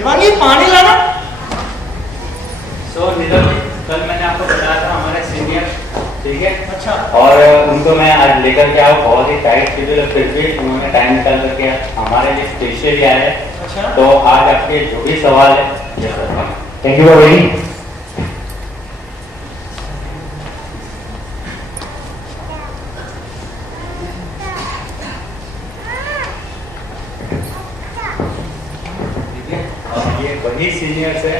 शिवांगी पानी लाना। सो नीरज जी, कल मैंने आपको बताया था हमारे सीनियर, ठीक है, अच्छा, और उनको मैं आज लेकर के आया, बहुत ही टाइट शेड्यूल है, फिर भी उन्होंने टाइम निकाल करके हमारे लिए स्पेशली आए हैं। अच्छा, तो आज आपके जो भी सवाल है, yes sir, thank you for waiting. ये वही सीनियर्स है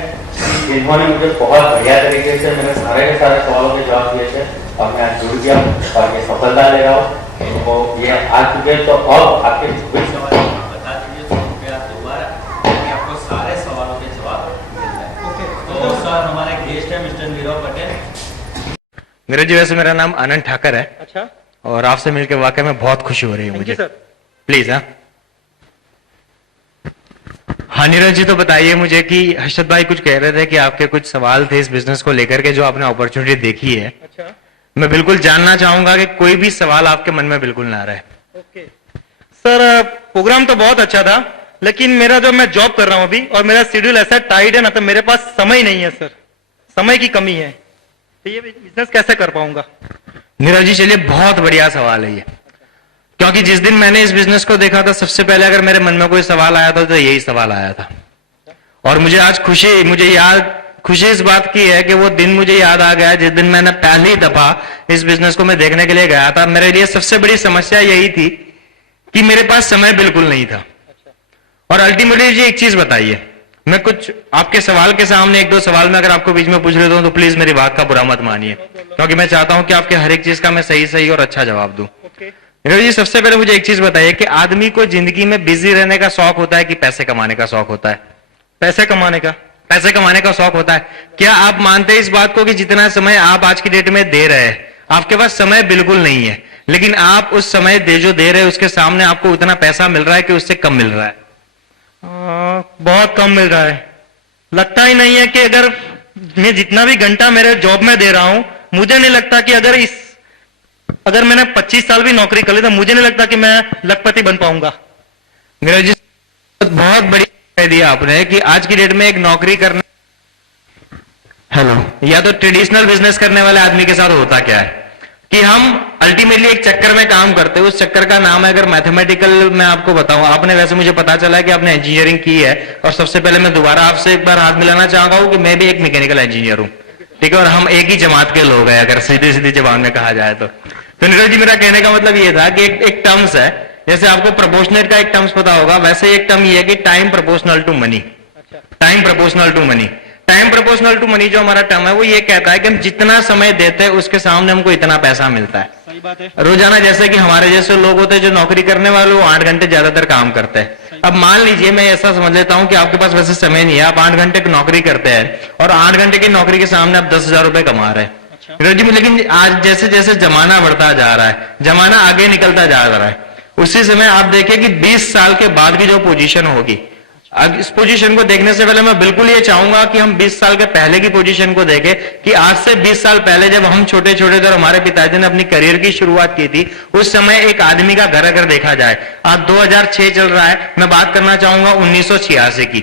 जिन्होंने मुझे बहुत बढ़िया तरीके से मेरे सारे के सारे सवालों के जवाब दिए थे, और मैं आज जुड़ गया और ये सफलता ले रहा हूँ। तो ये आज चुके, तो अब आपके जो भी सवाल बता दीजिए, तो कृपया दोबारा, ताकि आपको सारे सवालों के जवाब मिल जाए। ओके। तो सर हमारे गेस्ट है मिस्टर नीरव पटेल। नीरज जी, वैसे मेरा नाम आनंद ठाकर है अच्छा, और आपसे मिलकर वाकई में बहुत खुशी हो रही है थैंक मुझे। You sir. प्लीज। हाँ नीरज जी, तो बताइए मुझे कि हर्षद भाई कुछ कह रहे थे कि आपके कुछ सवाल थे इस बिजनेस को लेकर के, जो आपने अपॉर्चुनिटी देखी है। अच्छा, मैं बिल्कुल जानना चाहूंगा कि कोई भी सवाल आपके मन में बिल्कुल ना रहे। ओके सर, प्रोग्राम तो बहुत अच्छा था, लेकिन मेरा जो मैं जॉब कर रहा हूं अभी, और मेरा शेड्यूल ऐसा टाइट है ना, तो मेरे पास समय नहीं है सर, समय की कमी है, तो ये बिजनेस कैसे कर पाऊंगा? नीरज जी चलिए, बहुत बढ़िया सवाल है ये, क्योंकि जिस दिन मैंने इस बिजनेस को देखा था, सबसे पहले अगर मेरे मन में कोई सवाल आया था तो यही सवाल आया था। और मुझे आज खुशी इस बात की है कि वो दिन मुझे याद आ गया जिस दिन मैंने पहली दफा इस बिजनेस को मैं देखने के लिए गया था। मेरे लिए सबसे बड़ी समस्या यही थी कि मेरे पास समय बिल्कुल नहीं था। और अल्टीमेटली जी एक चीज बताइए, मैं कुछ आपके सवाल के सामने एक दो सवाल में अगर आपको बीच में पूछ लेता हूं तो प्लीज मेरी बात का बुरा मत मानिए, क्योंकि मैं चाहता हूं कि आपके हर एक चीज का मैं सही और अच्छा जवाब दूं। नीरज जी, सबसे पहले मुझे एक चीज बताइए कि आदमी को जिंदगी में बिजी रहने का शौक होता है कि पैसे कमाने का शौक होता है? पैसे कमाने का शौक होता है। क्या आप मानते हैं इस बात को कि जितना समय आप आज की डेट में दे रहे हैं, आपके पास समय बिल्कुल नहीं है, लेकिन आप उस समय जो दे रहे हैं उसके सामने आपको उतना पैसा मिल रहा है कि उससे कम मिल रहा है? बहुत कम मिल रहा है। लगता ही नहीं है कि अगर मैं जितना भी घंटा मेरे जॉब में दे रहा हूं, मुझे नहीं लगता कि अगर मैंने 25 साल भी नौकरी कर ली तो मुझे नहीं लगता कि मैं लखपति बन पाऊंगा। नीरज जी, बहुत बड़ी कह दिया आपने कि आज की डेट में एक नौकरी करना, हेलो, या तो ट्रेडिशनल बिजनेस करने वाले आदमी के साथ होता क्या है कि हम अल्टीमेटली एक चक्कर में काम करते हैं। उस चक्कर का नाम है, अगर मैथमेटिकल मैं आपको बताऊं, आपने वैसे मुझे पता चला है कि आपने इंजीनियरिंग की है, और सबसे पहले मैं दोबारा आपसे एक बार हाथ मिलाना चाहूंगा कि मैं भी एक मैकेनिकल इंजीनियर हूं, ठीक है, और हम एक ही जमात के लोग हैं अगर सीधी जबान में कहा जाए तो नीरज जी, मेरा कहने का मतलब ये था कि एक टर्म्स है, जैसे आपको प्रोपोर्शनेट का एक टर्म्स पता होगा, वैसे एक टर्म ये है कि time proportional to money. Time proportional to money, time proportional to money जो हमारा टर्म है वो ये कहता है कि हम जितना समय देते हैं उसके सामने हमको इतना पैसा मिलता है। सही बात है। रोजाना जैसे कि हमारे जैसे लोग होते हैं जो नौकरी करने वाले, वो 8 घंटे ज्यादातर काम करते हैं। अब मान लीजिए मैं ऐसा समझ लेता हूं कि आपके पास वैसे समय नहीं है, आप 8 घंटे की नौकरी करते हैं और 8 घंटे की नौकरी के सामने आप 10,000 रुपए कमा रहे हैं। लेकिन आज जैसे जैसे जमाना बढ़ता जा रहा है, जमाना आगे निकलता जा रहा है, उसी समय आप देखें कि 20 साल के बाद की जो पोजीशन होगी, अब इस पोजीशन को देखने से पहले मैं बिल्कुल ये चाहूंगा कि हम 20 साल के पहले की पोजीशन को देखें कि आज से 20 साल पहले जब हम छोटे छोटे थे और हमारे पिताजी ने अपनी करियर की शुरुआत की थी, उस समय एक आदमी का घर अगर देखा जाए, आज 2006 चल रहा है, मैं बात करना चाहूंगा 1986 की,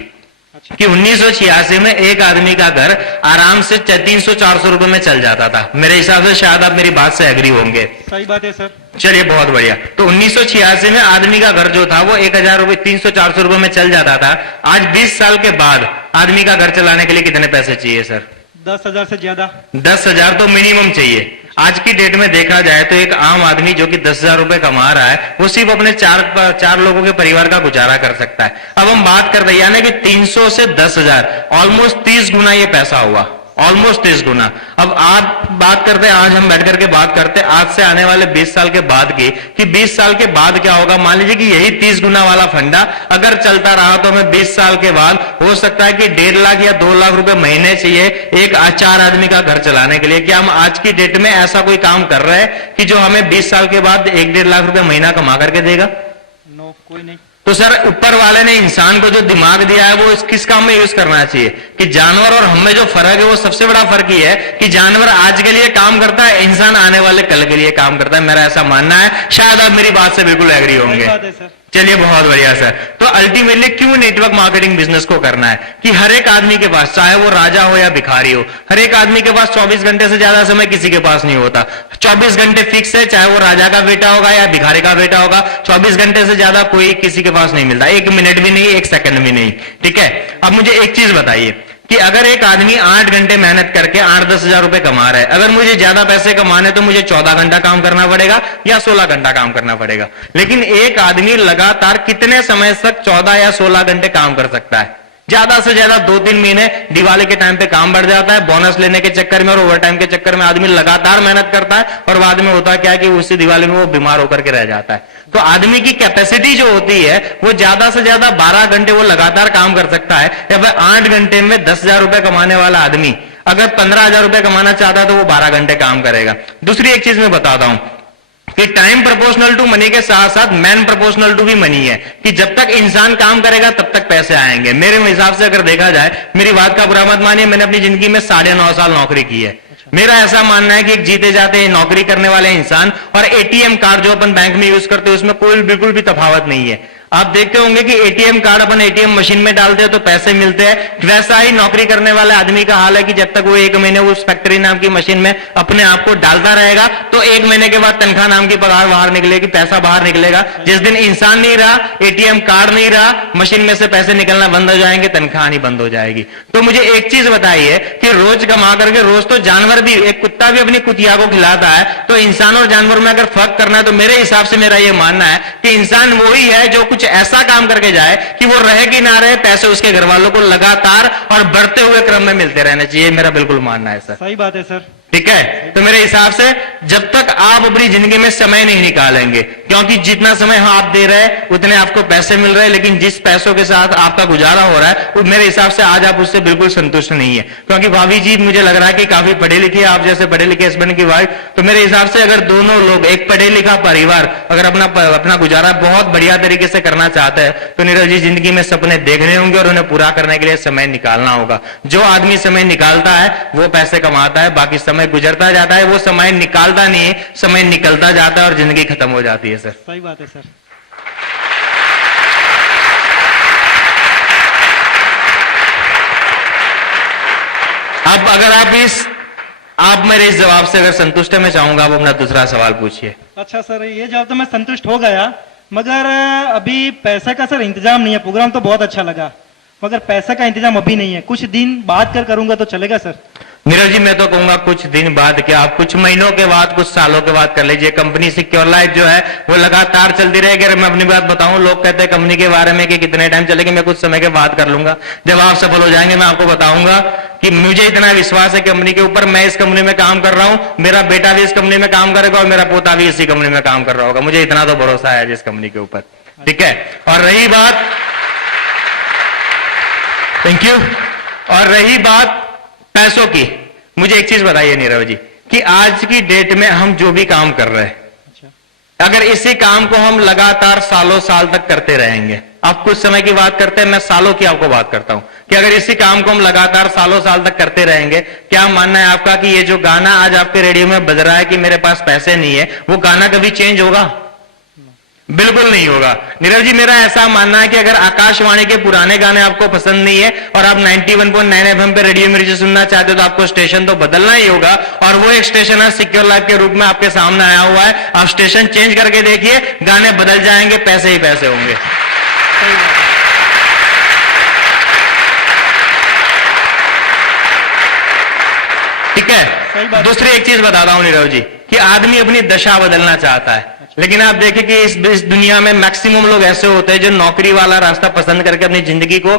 कि 1986 में एक आदमी का घर आराम से 300-400 रुपए में चल जाता था। मेरे हिसाब से शायद आप मेरी बात से एग्री होंगे। सही बात है सर। चलिए बहुत बढ़िया। तो 1986 में आदमी का घर जो था वो 1,000 रुपए 300-400 रुपए में चल जाता था। आज 20 साल के बाद आदमी का घर चलाने के लिए कितने पैसे चाहिए सर? 10,000 से ज्यादा। 10,000 तो मिनिमम चाहिए। आज की डेट में देखा जाए तो एक आम आदमी जो कि 10,000 रुपए कमा रहा है, वो सिर्फ अपने चार लोगों के परिवार का गुजारा कर सकता है। अब हम बात करते हैं यानी कि 300 से 10,000, ऑलमोस्ट 30 गुना ये पैसा हुआ, ऑलमोस्ट 30 गुना। अब आप बात करते हैं, आज हम बैठ करके बात करते हैं आज से आने वाले 20 साल के बाद की, कि 20 साल के बाद क्या होगा। मान लीजिए कि यही 30 गुना वाला फंडा अगर चलता रहा तो हमें 20 साल के बाद हो सकता है कि 1.5 लाख या 2 लाख रुपए महीने चाहिए एक 4 आदमी का घर चलाने के लिए। क्या हम आज की डेट में ऐसा कोई काम कर रहे हैं कि जो हमें 20 साल के बाद 1-1.5 लाख रुपए महीना कमा करके देगा? नो, कोई नहीं। तो सर ऊपर वाले ने इंसान को जो दिमाग दिया है वो किस काम में यूज करना चाहिए? कि जानवर और हमें जो फर्क है वो सबसे बड़ा फर्क ही है कि जानवर आज के लिए काम करता है, इंसान आने वाले कल के लिए काम करता है। मेरा ऐसा मानना है, शायद आप मेरी बात से बिल्कुल एग्री होंगे। सही बात है सर। चलिए बहुत बढ़िया सर। तो अल्टीमेटली क्यों नेटवर्क मार्केटिंग बिजनेस को करना है कि हर एक आदमी के पास, चाहे वो राजा हो या भिखारी हो, हर एक आदमी के पास 24 घंटे से ज्यादा समय किसी के पास नहीं होता। 24 घंटे फिक्स है, चाहे वो राजा का बेटा होगा या भिखारी का बेटा होगा, 24 घंटे से ज्यादा कोई किसी के पास नहीं मिलता, 1 मिनट भी नहीं, 1 सेकंड भी नहीं। ठीक है, अब मुझे एक चीज बताइए कि अगर एक आदमी 8 घंटे मेहनत करके 8-10 हजार रुपए कमा रहा है, अगर मुझे ज्यादा पैसे कमाने तो मुझे 14 घंटा काम करना पड़ेगा या 16 घंटा काम करना पड़ेगा। लेकिन एक आदमी लगातार कितने समय तक 14 या 16 घंटे काम कर सकता है? ज्यादा से ज्यादा 2-3 महीने। दिवाली के टाइम पे काम बढ़ जाता है, बोनस लेने के चक्कर में और ओवर टाइम के चक्कर में आदमी लगातार मेहनत करता है और बाद में होता क्या है कि उसी दिवाली में वो बीमार होकर के रह जाता है। तो आदमी की कैपेसिटी जो होती है वो ज्यादा से ज्यादा 12 घंटे वो लगातार काम कर सकता है। या फिर 8 घंटे में 10,000 रुपए कमाने वाला आदमी अगर 15,000 रुपए कमाना चाहता है तो वो 12 घंटे काम करेगा। दूसरी एक चीज मैं बताता हूं कि टाइम प्रोपोर्शनल टू मनी के साथ साथ मैन प्रोपोर्शनल टू भी मनी है, कि जब तक इंसान काम करेगा तब तक पैसे आएंगे। मेरे हिसाब से अगर देखा जाए, मेरी बात का बुरा मत मानिए, मैंने अपनी जिंदगी में 9.5 साल नौकरी की है। मेरा ऐसा मानना है कि एक जीते जाते नौकरी करने वाले इंसान और एटीएम कार्ड जो अपन बैंक में यूज करते हैं उसमें कोई बिल्कुल भी तफावत नहीं है। आप देखते होंगे कि एटीएम कार्ड अपन एटीएम मशीन में डालते हैं तो पैसे मिलते हैं, वैसा ही नौकरी करने वाले आदमी का हाल है कि जब तक वो 1 महीने उस फैक्ट्री नाम की मशीन में अपने आप को डालता रहेगा तो 1 महीने के बाद तनख्वाह नाम की पगार बाहर निकलेगी, पैसा बाहर निकलेगा। जिस दिन इंसान नहीं रहा, एटीएम कार्ड नहीं रहा, मशीन में से पैसे निकलना बंद हो जाएंगे, तनख्वाह नहीं बंद हो जाएगी। तो मुझे एक चीज बताइए कि रोज कमा करके रोज तो जानवर भी, एक कुत्ता भी अपनी कुतिया को खिलाता है, तो इंसान और जानवर में अगर फर्क करना है तो मेरे हिसाब से मेरा यह मानना है कि इंसान वही है जो कुछ ऐसा काम करके जाए कि वो रहे कि ना रहे, पैसे उसके घर वालों को लगातार और बढ़ते हुए क्रम में मिलते रहने चाहिए। मेरा बिल्कुल मानना है सर। सही बात है सर। ठीक है, तो मेरे हिसाब से जब तक आप अपनी जिंदगी में समय नहीं निकालेंगे, क्योंकि जितना समय आप दे रहे हैं उतने आपको पैसे मिल रहे हैं, लेकिन जिस पैसों के साथ आपका गुजारा हो रहा है वो मेरे हिसाब से आज आप उससे बिल्कुल संतुष्ट नहीं है। क्योंकि भाभी जी मुझे लग रहा है कि काफी पढ़े लिखे, आप जैसे पढ़े लिखे हस्बैंड की वाइफ, तो मेरे हिसाब से अगर दोनों लोग, एक पढ़े लिखा परिवार अगर अपना गुजारा बहुत बढ़िया तरीके से करना चाहता है तो नीरज जी जिंदगी में सपने देखने होंगे और उन्हें पूरा करने के लिए समय निकालना होगा। जो आदमी समय निकालता है वो पैसे कमाता है, बाकी समय गुजरता जाता है, वो समय निकालता नहीं है, समय निकलता जाता है और जिंदगी खत्म हो जाती है सर। सही बात है सर। अब अगर आप मेरे इस जवाब से अगर संतुष्ट है, मैं चाहूंगा आप अपना दूसरा सवाल पूछिए। अच्छा सर, ये जवाब तो मैं संतुष्ट हो गया, मगर अभी पैसे का सर इंतजाम नहीं है। प्रोग्राम तो बहुत अच्छा लगा मगर पैसे का इंतजाम अभी नहीं है, कुछ दिन बाद कर करूंगा तो चलेगा सर? नीरज जी मैं तो कहूंगा कुछ दिन बाद क्या, आप कुछ महीनों के बाद, कुछ सालों के बाद कर लीजिए। कंपनी सिक्योर लाइफ जो है वो लगातार चलती रहेगी। अगर मैं अपनी बात बताऊं, लोग कहते हैं कंपनी के बारे में कि कितने टाइम चलेगी, मैं कुछ समय के बाद कर लूंगा। जब आप सफल हो जाएंगे मैं आपको बताऊंगा कि मुझे इतना विश्वास है कंपनी के ऊपर, मैं इस कंपनी में काम कर रहा हूं, मेरा बेटा भी इस कंपनी में काम करेगा और मेरा पोता भी इसी कंपनी में काम कर रहा होगा। मुझे इतना तो भरोसा है जिस कंपनी के ऊपर। ठीक है, और रही बात, थैंक यू, और रही बात पैसों की, मुझे एक चीज बताइए नीरव जी कि आज की डेट में हम जो भी काम कर रहे हैं, अच्छा, अगर इसी काम को हम लगातार सालों साल तक करते रहेंगे, आप कुछ समय की बात करते हैं, मैं सालों की आपको बात करता हूं कि अगर इसी काम को हम लगातार सालों साल तक करते रहेंगे, क्या मानना है आपका कि ये जो गाना आज आपके रेडियो में बज रहा है कि मेरे पास पैसे नहीं है, वो गाना कभी चेंज होगा? बिल्कुल नहीं होगा। नीरव जी मेरा ऐसा मानना है कि अगर आकाशवाणी के पुराने गाने आपको पसंद नहीं है और आप 91.9 FM पे रेडियो मिर्ची सुनना चाहते हो तो आपको स्टेशन तो बदलना ही होगा, और वो एक स्टेशन है सिक्योर लाइफ के रूप में आपके सामने आया हुआ है। आप स्टेशन चेंज करके देखिए, गाने बदल जाएंगे, पैसे ही पैसे होंगे। ठीक है, दूसरी एक चीज बताता हूं नीरव जी कि आदमी अपनी दशा बदलना चाहता है, लेकिन आप देखें कि इस दुनिया में मैक्सिमम लोग ऐसे होते हैं जो नौकरी वाला रास्ता पसंद करके अपनी जिंदगी को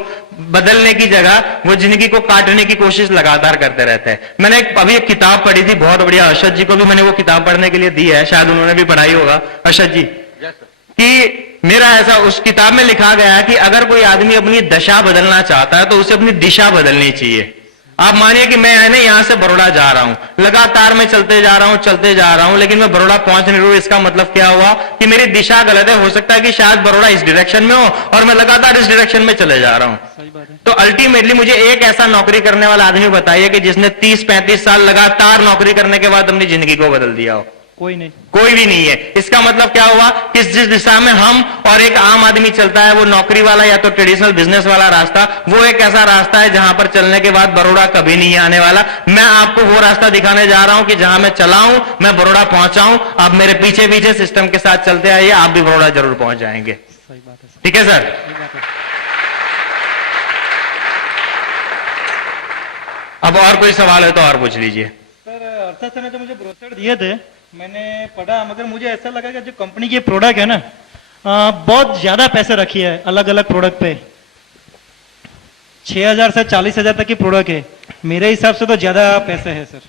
बदलने की जगह वो जिंदगी को काटने की कोशिश लगातार करते रहते हैं। मैंने अभी एक किताब पढ़ी थी बहुत बढ़िया, अर्शद जी को भी मैंने वो किताब पढ़ने के लिए दी है, शायद उन्होंने भी पढ़ाई होगा अर्शद जी, कि मेरा ऐसा, उस किताब में लिखा गया है कि अगर कोई आदमी अपनी दशा बदलना चाहता है तो उसे अपनी दिशा बदलनी चाहिए। आप मानिए कि मैं है ना यहां से बड़ौदा जा रहा हूं, लगातार मैं चलते जा रहा हूं, लेकिन मैं बड़ौदा पहुंच नहीं रहा हूं। इसका मतलब क्या हुआ कि मेरी दिशा गलत है। हो सकता है कि शायद बड़ौदा इस डायरेक्शन में हो और मैं लगातार इस डायरेक्शन में चले जा रहा हूं। सही बात है। तो अल्टीमेटली मुझे एक ऐसा नौकरी करने वाला आदमी बताइए कि जिसने 30-35 साल लगातार नौकरी करने के बाद अपनी जिंदगी को बदल दिया हो। कोई नहीं। कोई भी नहीं है। इसका मतलब क्या हुआ कि जिस दिशा में हम और एक आम आदमी चलता है, वो नौकरी वाला या तो ट्रेडिशनल बिजनेस वाला रास्ता, वो एक ऐसा रास्ता है जहां पर चलने के बाद बड़ौदा कभी नहीं आने वाला। मैं आपको वो रास्ता दिखाने जा रहा हूं कि जहां मैं चलाऊं, मैं बड़ौदा पहुंचाऊं। आप मेरे पीछे पीछे सिस्टम के साथ चलते आइए, आप भी बड़ौदा जरूर पहुंच जाएंगे। सही बात है सर, ठीक है सर? सही बात है। अब और कोई सवाल है तो और पूछ लीजिए। सर अर्थात सर ने जो मुझे ब्रोशर दिए थे मैंने पढ़ा, मगर मुझे ऐसा लगा कि जो कंपनी की प्रोडक्ट है ना बहुत ज्यादा पैसे रखी है अलग अलग प्रोडक्ट पे। 6,000 से 40,000 तक की प्रोडक्ट है, मेरे हिसाब से तो ज्यादा पैसे है सर।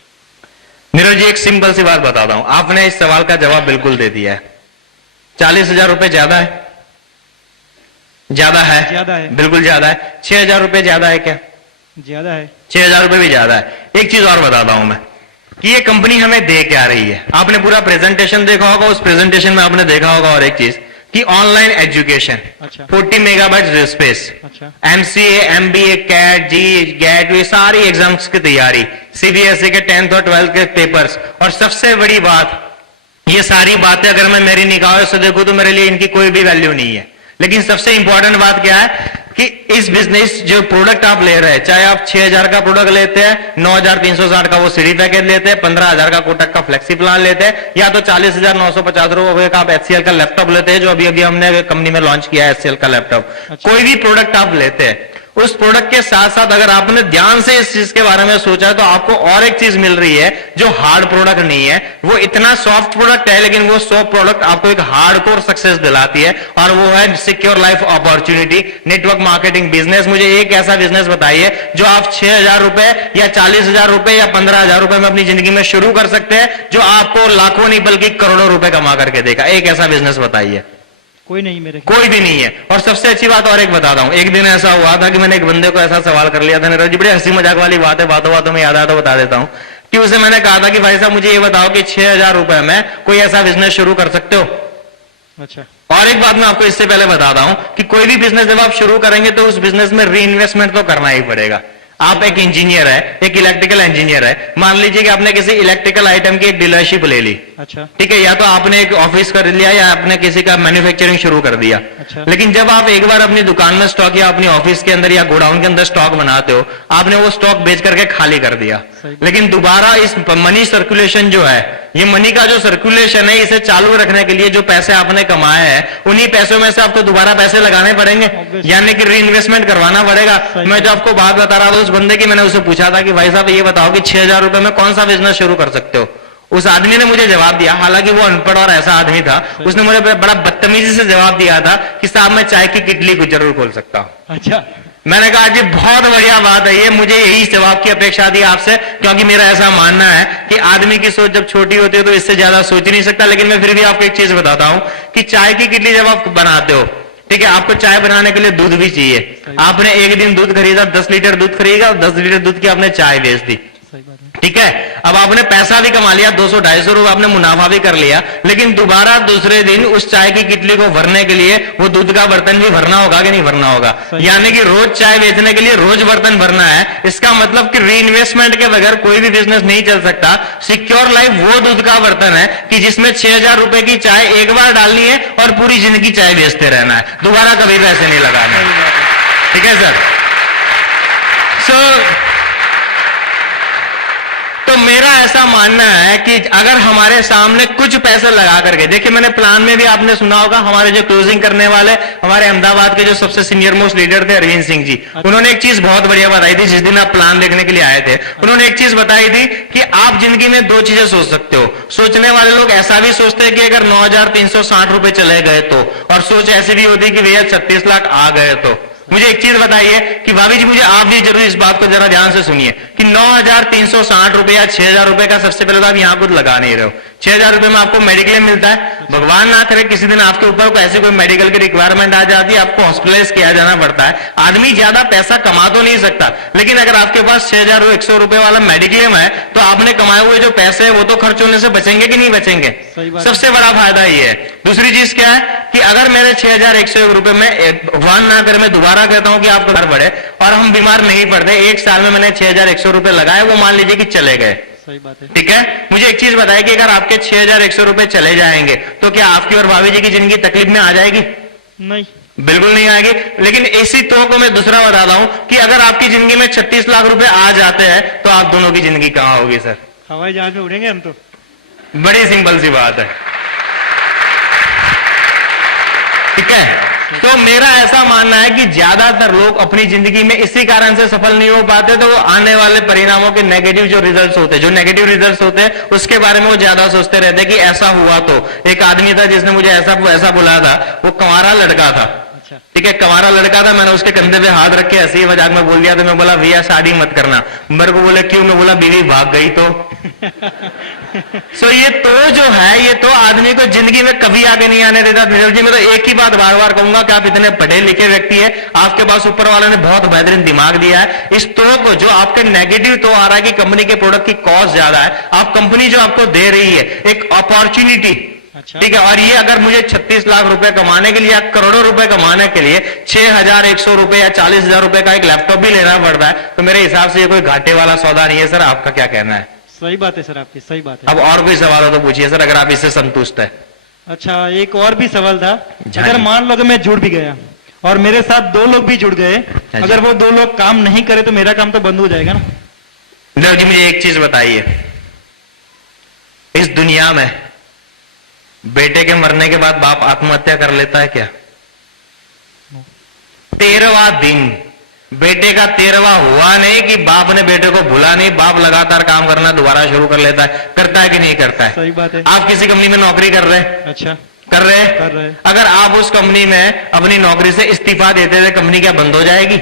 नीरज जी, एक सिंपल सी बात बताता हूं, आपने इस सवाल का जवाब बिल्कुल दे दिया है। 40,000 रुपए ज्यादा है? ज्यादा है, ज्यादा है, बिल्कुल ज्यादा है। 6,000 रुपए ज्यादा है क्या? ज्यादा है। 6,000 रुपए भी ज्यादा है। एक चीज और बताता हूं मैं कि ये कंपनी हमें दे क्या रही है। आपने पूरा प्रेजेंटेशन देखा होगा, उस प्रेजेंटेशन में आपने देखा होगा और एक चीज कि ऑनलाइन एजुकेशन, अच्छा। 40 मेगाबाइट स्पेस, अच्छा। एमसीए, एमबीए, कैट, जी, गैट, ये सारी एग्जाम्स की तैयारी, सीबीएसई के 10th और 12th के पेपर्स, और सबसे बड़ी बात, ये सारी बातें अगर मैं मेरी निगाहों से देखूं तो मेरे लिए इनकी कोई भी वैल्यू नहीं है। लेकिन सबसे इंपॉर्टेंट बात क्या है कि इस बिजनेस जो प्रोडक्ट आप ले रहे हैं, चाहे आप 6,000 का प्रोडक्ट लेते हैं, 9,360 का वो सीडी पैकेज लेते हैं, 15,000 का कोटक का फ्लेक्सी प्लान लेते हैं, या तो 40,950 रुपए का आप HCL का लैपटॉप लेते हैं, जो अभी अभी हमने कंपनी में लॉन्च किया है HCL का लैपटॉप। अच्छा। कोई भी प्रोडक्ट आप लेते हैं, उस प्रोडक्ट के साथ साथ अगर आपने ध्यान से इस चीज के बारे में सोचा तो आपको और एक चीज मिल रही है जो हार्ड प्रोडक्ट नहीं है। वो इतना सॉफ्ट प्रोडक्ट है, लेकिन वो सॉफ्ट प्रोडक्ट आपको एक हार्डकोर सक्सेस दिलाती है, और वो है secure life opportunity, network marketing business. मुझे एक ऐसा बिजनेस बताइए जो आप 6,000 रुपए या 40,000 रुपए या 15,000 रुपए में अपनी जिंदगी में शुरू कर सकते हैं, जो आपको लाखों नहीं बल्कि करोड़ों रुपए कमा करके देगा। एक ऐसा बिजनेस बताइए। कोई नहीं मेरे। कोई भी नहीं है। और सबसे अच्छी बात और एक बताता हूं, एक दिन ऐसा हुआ था कि मैंने एक बंदे को ऐसा सवाल कर लिया था, नीरज जी, बड़ी हंसी मजाक वाली बात है, बातों बातों में याद आया तो बता देता हूं, कि उसे मैंने कहा था कि भाई साहब मुझे ये बताओ कि 6,000 रुपए में कोई ऐसा बिजनेस शुरू कर सकते हो? अच्छा। और एक बात मैं आपको इससे पहले बताता हूं कि कोई भी बिजनेस जब आप शुरू करेंगे तो उस बिजनेस में री इन्वेस्टमेंट तो करना ही पड़ेगा। आप एक इंजीनियर है, एक इलेक्ट्रिकल इंजीनियर है, मान लीजिए कि आपने किसी इलेक्ट्रिकल आइटम की एक डीलरशिप ले ली, अच्छा। ठीक है, या तो आपने एक ऑफिस कर लिया या आपने किसी का मैन्युफैक्चरिंग शुरू कर दिया। अच्छा। लेकिन जब आप एक बार अपनी दुकान में स्टॉक या अपनी ऑफिस के अंदर या गोडाउन के अंदर स्टॉक बनाते हो, आपने वो स्टॉक बेच करके खाली कर दिया, लेकिन दोबारा इस मनी सर्कुलेशन जो है, ये मनी का जो सर्कुलेशन है, इसे चालू रखने के लिए जो पैसे आपने कमाए हैं, उन्हीं पैसों में से आपको दोबारा पैसे लगाने पड़ेंगे, यानी कि री इन्वेस्टमेंट करवाना पड़ेगा। मैं जो आपको बात बता रहा था उस बंदे की, मैंने उसे पूछा था कि भाई साहब ये बताओ कि 6,000 रुपए में कौन सा बिजनेस शुरू कर सकते हो? उस आदमी ने मुझे जवाब दिया, हालांकि वो अनपढ़ और ऐसा आदमी था, उसने मुझे बड़ा बदतमीजी से जवाब दिया था कि साहब मैं चाय की किटली को जरूर खोल सकता हूं। अच्छा। मैंने कहा जी बहुत बढ़िया बात है ये, मुझे यही जवाब की अपेक्षा थी आपसे, क्योंकि मेरा ऐसा मानना है कि आदमी की सोच जब छोटी होती है तो इससे ज्यादा सोच ही नहीं सकता। लेकिन मैं फिर भी आपको एक चीज बताता हूं कि चाय की किटली जब आप बनाते हो, ठीक है, आपको चाय बनाने के लिए दूध भी चाहिए। आपने एक दिन दूध खरीदा, 10 लीटर दूध खरीदा, 10 लीटर दूध की आपने चाय बेच दी, सही बात है। ठीक है। अब आपने पैसा भी कमा लिया, 200-250 रुपए आपने मुनाफा भी कर लिया, लेकिन दोबारा दूसरे दिन उस चाय की किटली को भरने के लिए वो दूध का बर्तन भी भरना होगा कि नहीं भरना होगा? यानी कि रोज चाय बेचने के लिए रोज बर्तन भरना है। इसका मतलब कि री इन्वेस्टमेंट के बगैर कोई भी बिजनेस नहीं चल सकता। सिक्योर लाइफ वो दूध का बर्तन है कि जिसमें 6,000 रुपए की चाय एक बार डालनी है और पूरी जिंदगी चाय बेचते रहना है, दोबारा कभी पैसे नहीं लगाने। ठीक है सर? तो मेरा ऐसा मानना है कि अगर हमारे सामने कुछ पैसे लगा करके, देखिए मैंने प्लान में भी आपने सुना होगा, हमारे जो क्लोजिंग करने वाले हमारे अहमदाबाद के जो सबसे सीनियर मोस्ट लीडर थे अरविंद सिंह जी, उन्होंने एक चीज बहुत बढ़िया बताई थी जिस दिन आप प्लान देखने के लिए आए थे। उन्होंने एक चीज बताई थी कि आप जिंदगी में दो चीजें सोच सकते हो। सोचने वाले लोग ऐसा भी सोचते हैं कि अगर 9,360 रुपए चले गए तो, और सोच ऐसी भी होती है कि भैया 36 लाख आ गए तो। मुझे एक चीज बताइए कि भाभी जी, मुझे आप भी जरूर इस बात को जरा ध्यान से सुनिए कि 9,360 रुपए या 6,000 रुपए का सबसे पहले तो आप यहां कुछ लगा नहीं रहे हो। 6,000 रुपए में आपको मेडिक्लेम मिलता है, भगवान ना करे किसी दिन आपके ऊपर को ऐसी कोई मेडिकल की रिक्वायरमेंट आ जाती है, आपको हॉस्पिटलाइज किया जाना पड़ता है। आदमी ज्यादा पैसा कमा तो नहीं सकता, लेकिन अगर आपके पास 6,100 रुपए वाला मेडिक्लेम है तो आपने कमाए हुए जो पैसे है वो तो खर्च होने से बचेंगे कि नहीं बचेंगे? सबसे बड़ा फायदा ये है। दूसरी चीज क्या है कि अगर मेरे 6,101 रुपए में, भगवान ना करे मैं दोबारा कहता हूं कि आपका घर बढ़े और हम बीमार नहीं पड़ते, एक साल में मैंने 6,100 रुपए लगाए, वो मान लीजिए कि चले गए, सही बात है। ठीक है, मुझे एक चीज बताइए कि अगर आपके 6,100 रुपए चले जाएंगे तो क्या आपकी और भाभी जी की जिंदगी तकलीफ में आ जाएगी? नहीं, बिल्कुल नहीं आएगी। लेकिन इसी तो को मैं दूसरा बताता हूं कि अगर आपकी जिंदगी में 36 लाख रुपए आ जाते हैं तो आप दोनों की जिंदगी कहां होगी सर? हवाई जहाज में उड़ेंगे हम तो। बड़ी सिंपल सी बात है। ठीक है, तो मेरा ऐसा मानना है कि ज्यादातर लोग अपनी जिंदगी में इसी कारण से सफल नहीं हो पाते, तो वो आने वाले परिणामों के नेगेटिव जो रिजल्ट्स होते हैं, जो नेगेटिव रिजल्ट्स होते हैं उसके बारे में वो ज्यादा सोचते रहते हैं कि ऐसा हुआ तो। एक आदमी था जिसने मुझे ऐसा बोला था, वो कंवारा लड़का था। अच्छा, ठीक है, कंवारा लड़का था। मैंने उसके कंधे पे हाथ रख के हंसी मजाक में बोल दिया, तो मैं बोला भैया शादी मत करना। मेरे को बोले क्यों? मैं बोला बीवी भाग गई तो। ये तो जो है, ये तो आदमी को जिंदगी में कभी आगे नहीं आने देता। नीरज जी, मैं तो एक ही बात बार बार कहूंगा कि आप इतने पढ़े लिखे व्यक्ति है, आपके पास ऊपर वाले ने बहुत बेहतरीन दिमाग दिया है। इस तो को जो आपके नेगेटिव तो आ रहा है कि कंपनी के प्रोडक्ट की कॉस्ट ज्यादा है, आप कंपनी जो आपको दे रही है एक अपॉर्चुनिटी। अच्छा, ठीक है, और ये अगर मुझे 36 लाख रुपए कमाने के लिए या करोड़ों रुपए कमाने के लिए 6,100 रुपए या 40,000 रुपए का एक लैपटॉप भी लेना पड़ता है, तो मेरे हिसाब से ये कोई घाटे वाला सौदा नहीं है सर। आपका क्या कहना है? सही बात है सर, आपकी सही बात है। अब और कोई सवाल हो तो पूछिए सर, अगर आप इससे संतुष्ट है। अच्छा, एक और भी सवाल था। जी। अगर मान लो कि मैं जुड़ भी गया और मेरे साथ 2 लोग भी जुड़ गए, जी। अगर वो 2 लोग काम नहीं करे तो मेरा काम तो बंद हो जाएगा ना? नीरज जी, मुझे एक चीज बताइए, इस दुनिया में बेटे के मरने के बाद बाप आत्महत्या कर लेता है क्या? 13वां दिन बेटे का 13वां हुआ नहीं कि बाप ने बेटे को भूला नहीं, बाप लगातार काम करना दोबारा शुरू कर लेता है। करता है कि नहीं करता है? सही बात है। आप किसी कंपनी में नौकरी कर रहे हैं, अच्छा, कर रहे हैं? कर रहे हैं। अगर आप उस कंपनी में अपनी नौकरी से इस्तीफा देते थे, कंपनी क्या बंद हो जाएगी?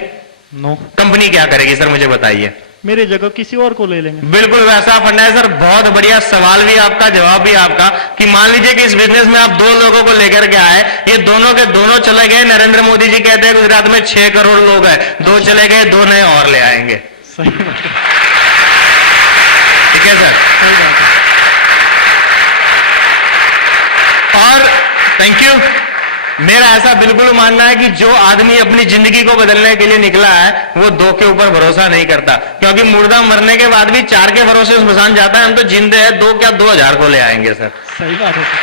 नो, कंपनी क्या करेगी सर, मुझे बताइए। मेरे जगह किसी और को ले लेंगे। बिल्कुल वैसा फंडा है सर। बहुत बढ़िया सवाल भी आपका, जवाब भी आपका, कि मान लीजिए कि इस बिजनेस में आप 2 लोगों को लेकर के आए, ये दोनों के दोनों चले गए। नरेंद्र मोदी जी कहते हैं गुजरात में 6 करोड़ लोग हैं, 2 चले गए, 2 नए और ले आएंगे। सही बात है, ठीक है सर, सही बात है। और थैंक यू। मेरा ऐसा बिल्कुल मानना है कि जो आदमी अपनी जिंदगी को बदलने के लिए निकला है वो 2 के ऊपर भरोसा नहीं करता, क्योंकि मुर्दा मरने के बाद भी 4 के भरोसे स्मशान जाता है। हम तो जिंदे हैं, 2 क्या 2,000 को ले आएंगे सर। सही बात है सर।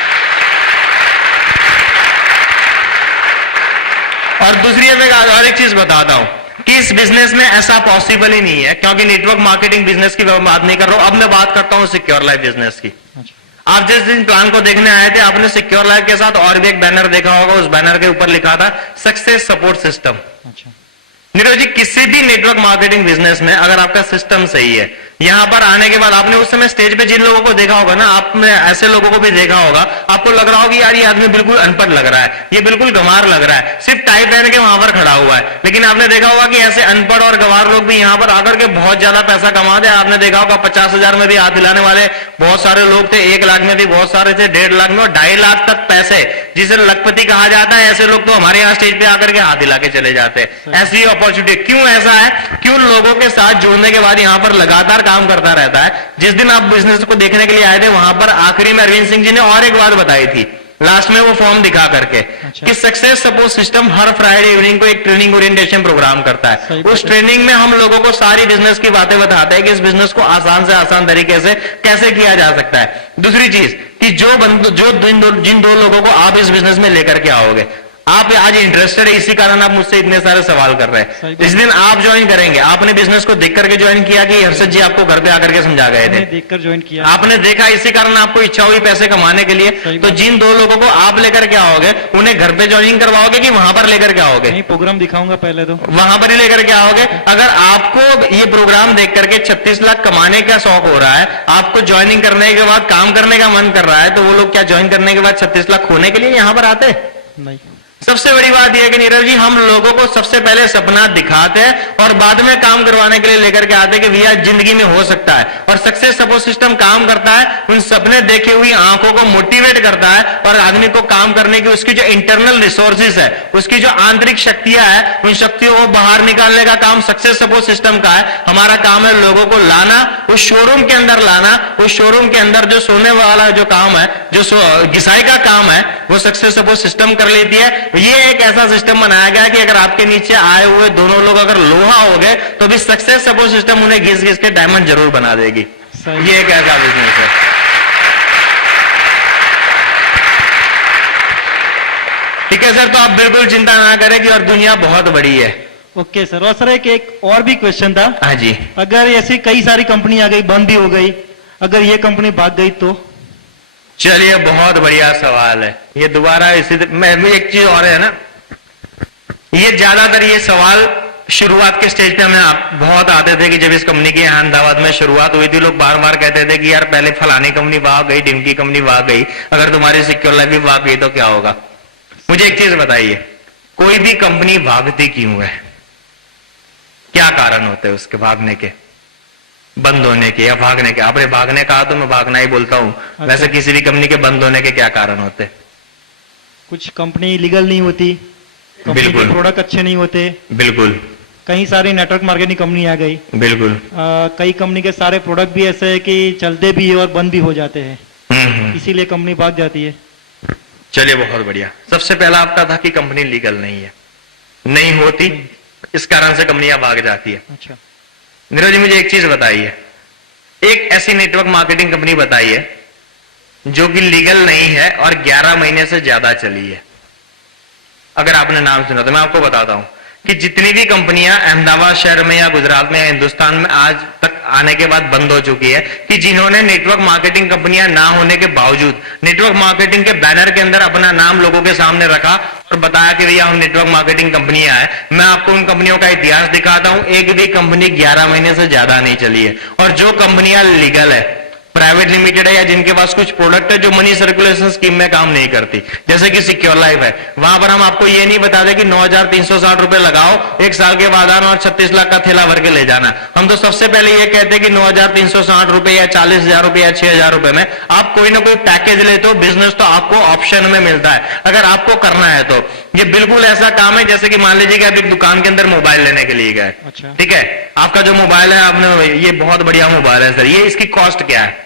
और दूसरी और एक चीज बताता हूं कि इस बिजनेस में ऐसा पॉसिबल ही नहीं है, क्योंकि नेटवर्क मार्केटिंग बिजनेस की बात नहीं कर रहा हूं। अब मैं बात करता हूं सिक्योर लाइफ बिजनेस की। अच्छा, आप जिस दिन प्लान को देखने आए थे, आपने सिक्योर लाइफ के साथ और भी एक बैनर देखा होगा। उस बैनर के ऊपर लिखा था सक्सेस सपोर्ट सिस्टम। अच्छा, नीरज जी, किसी भी नेटवर्क मार्केटिंग बिजनेस में अगर आपका सिस्टम सही है, यहां पर आने के बाद आपने उस समय स्टेज पे जिन लोगों को देखा होगा ना, आपने ऐसे लोगों को भी देखा होगा, आपको लग रहा होगा कि यार ये आदमी बिल्कुल अनपढ़ लग रहा है, ये बिल्कुल गंवार लग रहा है, सिर्फ टाई पहन के वहां पर खड़ा हुआ है। लेकिन आपने देखा होगा कि ऐसे अनपढ़ और गंवार लोग भी यहां पर आकर के बहुत ज्यादा पैसा कमाते हैं। आपने देखा होगा 50,000 में भी हाथ हिलाने वाले बहुत सारे लोग थे, 1 लाख में भी बहुत सारे थे, 1.5 लाख में और 2.5 लाख तक पैसे, जिसे लखपति कहा जाता है, ऐसे लोग तो हमारे यहाँ स्टेज पे आकर के हाथ हिला के चले जाते हैं। ऐसी अपॉर्चुनिटी क्यों ऐसा है? क्यों लोगों के साथ जुड़ने के बाद यहां पर लगातार काम करता रहता है। जिस दिन आप बिजनेस को देखने के लिए आए थे, वहां पर आखिरी में अरविंद सिंह जी ने और एक बात बताई थी, लास्ट में वो फॉर्म दिखा करके, अच्छा। कि सक्सेस सपोर्ट सिस्टम हर फ्राइडे इवनिंग को एक ट्रेनिंग ओरिएंटेशन प्रोग्राम करता है। सही उस बात है। ट्रेनिंग में हम लोगों को सारी बिजनेस की बातें बताते हैं कि इस बिजनेस को आसान से आसान तरीके से कैसे किया जा सकता है। दूसरी चीज कि जिन दो लोगों को आप इस बिजनेस में लेकर के आओगे, आप आज इंटरेस्टेड है, इसी कारण आप मुझसे इतने सारे सवाल कर रहे सही हैं। बात। इस दिन आप ज्वाइन करेंगे, आपने बिजनेस को देख करके ज्वाइन किया कि हर्षद जी आपको घर पे आकर के समझा गए थे? मैंने देखकर ज्वाइन किया। आपने देखा, इसी कारण आपको इच्छा हुई पैसे कमाने के लिए। सही तो बात। जिन 2 लोगों को आप लेकर के आओगे, उन्हें घर पे ज्वाइनिंग करवाओगे कि वहां पर लेकर के आओगे? नहीं, प्रोग्राम दिखाऊंगा पहले तो। वहां पर ही लेकर के आओगे। अगर आपको ये प्रोग्राम देख करके 36 लाख कमाने का शौक हो रहा है, आपको ज्वाइनिंग करने के बाद काम करने का मन कर रहा है, तो वो लोग क्या ज्वाइन करने के बाद 36 लाख खोने के लिए यहां पर आते? नहीं, सबसे बड़ी बात यह है कि नीरव जी, हम लोगों को सबसे पहले सपना दिखाते हैं और बाद में काम करवाने के लिए लेकर के आते हैं कि भैया जिंदगी में हो सकता है। और सक्सेस सपोर्ट सिस्टम काम करता है, उन सपने देखे हुई आंखों को मोटिवेट करता है और आदमी को काम करने की उसकी जो इंटरनल रिसोर्सेज है, उसकी जो आंतरिक शक्तियां है, उन शक्तियों को बाहर निकालने का काम सक्सेस सपोर्ट सिस्टम का है। हमारा काम है लोगों को लाना, उस शोरूम के अंदर लाना। उस शोरूम के अंदर जो सोने वाला जो काम है, जो घिसाई का काम है, वो सक्सेस सपोर्ट सिस्टम कर लेती है। ये एक ऐसा सिस्टम बनाया गया कि अगर आपके नीचे आए हुए दोनों लोग अगर लोहा हो गए, तो भी सक्सेस सपोर्ट सिस्टम उन्हें घिस घिस के डायमंड जरूर बना देगी। सही। ये एक ऐसा बिजनेस है। ठीक है सर, तो आप बिल्कुल चिंता ना करें कि और दुनिया बहुत बड़ी है। Okay sir. और सर एक और भी क्वेश्चन था, हाँ जी। अगर ऐसी कई सारी कंपनी आ गई, बंद भी हो गई, अगर ये कंपनी भाग गई तो? चलिए, बहुत बढ़िया सवाल है ये। दोबारा इसी मैं एक चीज और है ना, ये ज्यादातर ये सवाल शुरुआत के स्टेज पे हमें बहुत आते थे कि जब इस कंपनी की अहमदाबाद में शुरुआत हुई थी, लोग बार बार कहते थे कि यार पहले फलानी कंपनी भाग गई, ढिमकी कंपनी भाग गई, अगर तुम्हारी सिक्योर लाइफ भी भाग गई तो क्या होगा। मुझे एक चीज बताइए, कोई भी कंपनी भागती क्यों है? क्या कारण होते हैं उसके भागने के, बंद होने के या भागने के? आपने भागने कहा तो मैं भागना ही बोलता हूं। वैसे किसी भी कंपनी के बंद होने के क्या कारण होते? कुछ कंपनी लीगल नहीं होती, कंपनी के बिल्कुल। प्रोडक्ट अच्छे नहीं होते, बिल्कुल कई सारी नेटवर्क मार्केटिंग कंपनी आ गई, बिल्कुल। कई कंपनी के सारे प्रोडक्ट भी ऐसे है कि चलते भी है और बंद भी हो जाते हैं, हम्म। इसीलिए कंपनी भाग जाती है। चलिए, बहुत बढ़िया। सबसे पहला आपका था कि कंपनी लीगल नहीं है, नहीं होती, इस कारण से कंपनियां भाग जाती है। अच्छा। नीरज जी, मुझे एक चीज बताइए, एक ऐसी नेटवर्क मार्केटिंग कंपनी बताइए जो कि लीगल नहीं है और 11 महीने से ज्यादा चली है। अगर आपने नाम सुना तो मैं आपको बताता हूं कि जितनी भी कंपनियां अहमदाबाद शहर में या गुजरात में या हिंदुस्तान में आज तक आने के बाद बंद हो चुकी है, कि जिन्होंने नेटवर्क मार्केटिंग कंपनियां ना होने के बावजूद नेटवर्क मार्केटिंग के बैनर के अंदर अपना नाम लोगों के सामने रखा और बताया कि भैया हम नेटवर्क मार्केटिंग कंपनियां हैं, मैं आपको उन कंपनियों का इतिहास दिखाता हूं। एक भी कंपनी 11 महीने से ज्यादा नहीं चली है। और जो कंपनियां लीगल है, प्राइवेट लिमिटेड है, या जिनके पास कुछ प्रोडक्ट है जो मनी सर्कुलेशन स्कीम में काम नहीं करती, जैसे कि सिक्योर लाइफ है, वहां पर हम आपको ये नहीं बताते कि 9,360 रुपए लगाओ, एक साल के बाद आना और 36 लाख का थैला भर के ले जाना। हम तो सबसे पहले ये कहते हैं कि 9,360 रुपए या 40,000 रुपए या 6,000 रुपए में आप कोई ना कोई पैकेज लेते हो, बिजनेस तो आपको ऑप्शन में मिलता है अगर आपको करना है तो। ये बिल्कुल ऐसा काम है जैसे कि मान लीजिए कि आप एक दुकान के अंदर मोबाइल लेने के लिए गए। अच्छा। ठीक है, आपका जो मोबाइल है, आपने ये बहुत बढ़िया मोबाइल है सर, ये इसकी कॉस्ट क्या है?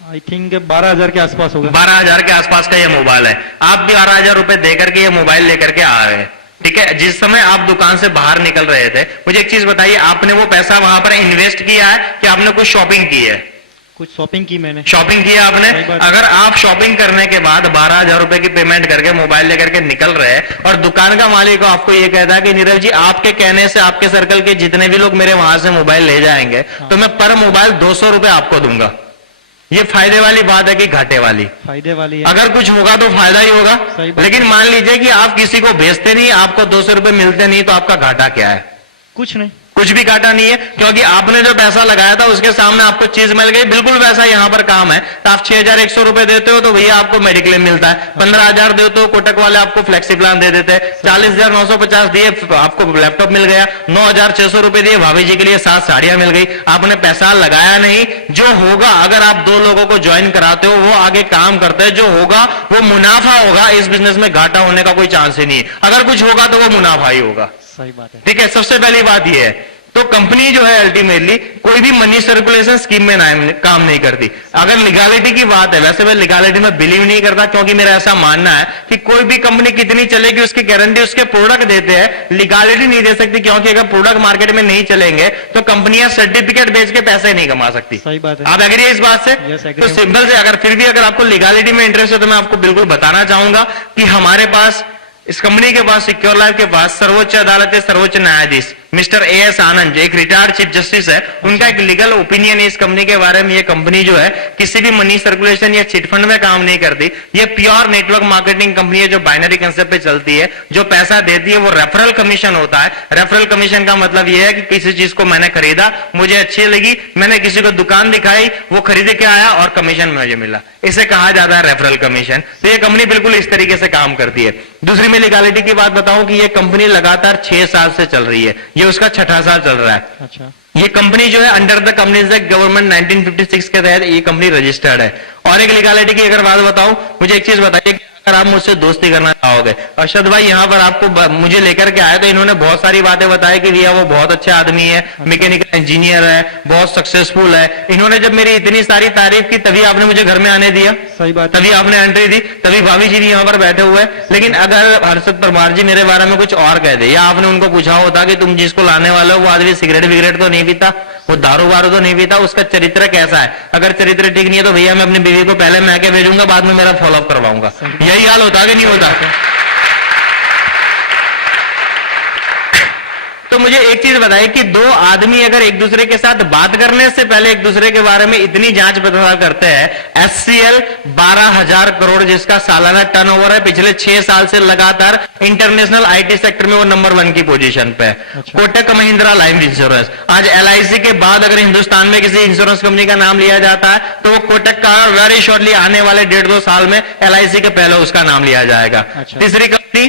आई थिंक 12,000 के आसपास होगा। 12,000 के आसपास का ये मोबाइल है। आप भी 12,000 रुपए देकर के ये मोबाइल लेकर के आ रहे हैं। ठीक है, जिस समय आप दुकान से बाहर निकल रहे थे, मुझे एक चीज बताइए, आपने वो पैसा वहां पर इन्वेस्ट किया है कि आपने कुछ शॉपिंग की है? कुछ शॉपिंग की मैंने। शॉपिंग किया आपने। सही बात है। अगर आप शॉपिंग करने के बाद 12,000 रुपए की पेमेंट करके मोबाइल लेकर के निकल रहे हैं और दुकान का मालिक आपको ये कहता है कि नीरव जी, आपके कहने से आपके सर्कल के जितने भी लोग मेरे वहां से मोबाइल ले जाएंगे तो मैं पर मोबाइल 200 रुपए आपको दूंगा, ये फायदे वाली बात है कि घाटे वाली? फायदे वाली है। अगर कुछ होगा तो फायदा ही होगा। सही बात। लेकिन मान लीजिए कि आप किसी को भेजते नहीं, आपको 200 रुपए मिलते नहीं, तो आपका घाटा क्या है? कुछ नहीं। कुछ भी घाटा नहीं है, क्योंकि आपने जो पैसा लगाया था उसके सामने आपको चीज मिल गई। बिल्कुल वैसा यहां पर काम है। तो आप 6,100 रुपए देते हो तो भैया आपको मेडिक्लेम मिलता है, 15,000 देते हो कोटक वाले आपको फ्लेक्सी प्लान दे देते हैं, 40,950 दिए आपको लैपटॉप मिल गया, 9,600 रुपए दिए भाभी जी के लिए 7 साड़ियां मिल गई। आपने पैसा लगाया नहीं। जो होगा, अगर आप 2 लोगों को ज्वाइन कराते हो, वो आगे काम करते हैं, जो होगा वो मुनाफा होगा। इस बिजनेस में घाटा होने का कोई चांस ही नहीं है। अगर कुछ होगा तो वो मुनाफा ही होगा। सही बात है। ठीक है, सबसे पहली बात यह है। तो कंपनी जो है अल्टीमेटली कोई भी मनी सर्कुलेशन स्कीम में काम नहीं करती। अगर लीगलिटी की बात है, वैसे मैं लीगलिटी में बिलीव नहीं करता, क्योंकि मेरा ऐसा मानना है कि कोई भी कंपनी कितनी चलेगी उसकी गारंटी उसके प्रोडक्ट देते हैं, लीगलिटी नहीं दे सकती। क्योंकि अगर प्रोडक्ट मार्केट में नहीं चलेंगे तो कंपनियां सर्टिफिकेट बेच के पैसे नहीं कमा सकती। सही बात है। आप एग्री है इस बात से? Yes, agree तो हूं। सिंपल से, अगर फिर भी अगर आपको लीगलिटी में इंटरेस्ट है तो मैं आपको बिल्कुल बताना चाहूंगा कि हमारे पास, इस कंपनी के पास, सिक्योर लाइफ के पास सर्वोच्च अदालत के सर्वोच्च न्यायाधीश मिस्टर एएस आनंद, एक रिटायर्ड चीफ जस्टिस है, उनका एक लीगल ओपिनियन है इस कंपनी के बारे में। ये कंपनी जो है किसी भी मनी सर्कुलेशन या चिट फंड में काम नहीं करती। ये प्योर नेटवर्क मार्केटिंग कंपनी है जो बाइनरी कंसेप्ट पे चलती है। जो पैसा देती है वो रेफरल कमीशन होता है। रेफरल कमीशन का मतलब ये है कि किसी चीज को मैंने खरीदा, मुझे अच्छी लगी, मैंने किसी को दुकान दिखाई, वो खरीद के आया और कमीशन मुझे मिला, इसे कहा जाता है रेफरल कमीशन। तो ये कंपनी बिल्कुल इस तरीके से काम करती है। दूसरी मैं लीगलिटी की बात बताऊं कि ये कंपनी लगातार 6 साल से चल रही है, ये उसका 6ठा साल चल रहा है। अच्छा। ये कंपनी जो है under the companies act government 1956 के तहत ये कंपनी रजिस्टर्ड है। और एक लीगलिटी की अगर बात बताऊं, मुझे एक चीज बताइए, अगर आप मुझसे दोस्ती करना चाहोगे, अरशद भाई यहाँ पर आपको मुझे लेकर के आए तो इन्होंने बहुत सारी बातें बताई कि भैया वो बहुत अच्छे आदमी है, मैकेनिकल इंजीनियर है, बहुत सक्सेसफुल है। इन्होंने जब मेरी इतनी सारी तारीफ की तभी आपने मुझे घर में आने दिया, सही बात है। तभी आपने एंट्री दी, तभी भाभी जी भी यहाँ पर बैठे हुए हैं। लेकिन अगर हर्षद परमार जी मेरे बारे में कुछ और कह दे, या आपने उनको पूछा होता कि तुम जिसको लाने वाले हो वो आदमी सिगरेट विगरेट तो नहीं पीता, वो दारू वारू तो नहीं पीता, उसका चरित्र कैसा है। अगर चरित्र ठीक नहीं है तो भैया मैं अपनी बीवी को पहले मैं के भेजूंगा, बाद में मेरा फॉलोअप करवाऊंगा। यही हाल होता कि नहीं होता? तो मुझे एक चीज बताइए कि दो आदमी अगर एक दूसरे के साथ बात करने से पहले एक दूसरे के बारे में इतनी जांच पड़ताल करते हैं, एचसीएल 12,000 करोड़ जिसका सालाना टर्नओवर है, पिछले 6 साल से लगातार इंटरनेशनल आईटी सेक्टर में वो नंबर 1 की पोजीशन पे है। कोटक महिंद्रा लाइफ इंश्योरेंस, आज एलआईसी के बाद अगर हिंदुस्तान में किसी इंश्योरेंस कंपनी का नाम लिया जाता है तो वो कोटक का, वेरी शॉर्टली आने वाले 1.5-2 साल में एलआईसी के पहले उसका नाम लिया जाएगा। तीसरी कंपनी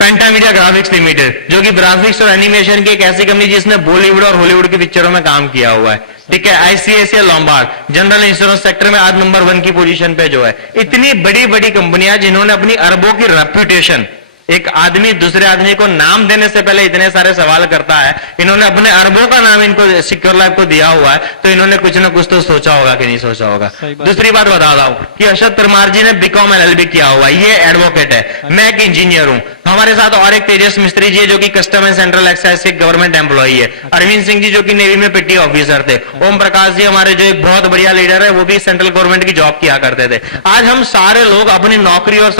पेंटामीडिया ग्राफिक्स लिमिटेड, जो कि ग्राफिक्स और एनिमेशन की एक ऐसी कंपनी जिसने बॉलीवुड और हॉलीवुड की पिक्चरों में काम किया हुआ है। ठीक है, ICICI Lombard general insurance sector में आज नंबर 1 की पोजीशन पे जो है। इतनी बड़ी बड़ी कंपनियां जिन्होंने अपनी अरबों की रेप्यूटेशन, एक आदमी दूसरे आदमी को नाम देने से पहले इतने सारे सवाल करता है, इन्होंने अपने अरबों का नाम इनको सिक्योर लाइफ को दिया हुआ है, तो इन्होंने कुछ ना कुछ तो सोचा होगा कि नहीं सोचा होगा। दूसरी बात बता रहा हूं कि अरशद परमार जी ने बीकॉम एलएलबी किया हुआ है, ये एडवोकेट है, मैं एक इंजीनियर हूं। हमारे साथ और एक तेजस मिस्त्री जी है जो कि कस्टम एंड सेंट्रल एक्साइज के गवर्नमेंट एम्प्लॉई है। अरविंद सिंह जी जो कि नेवी में पिटी ऑफिसर थे। ओम प्रकाश जी हमारे जो एक बहुत बढ़िया लीडर है, वो भी सेंट्रल गवर्नमेंट की जॉब किया करते थे। आज हम सारे लोग अपनी नौकरी और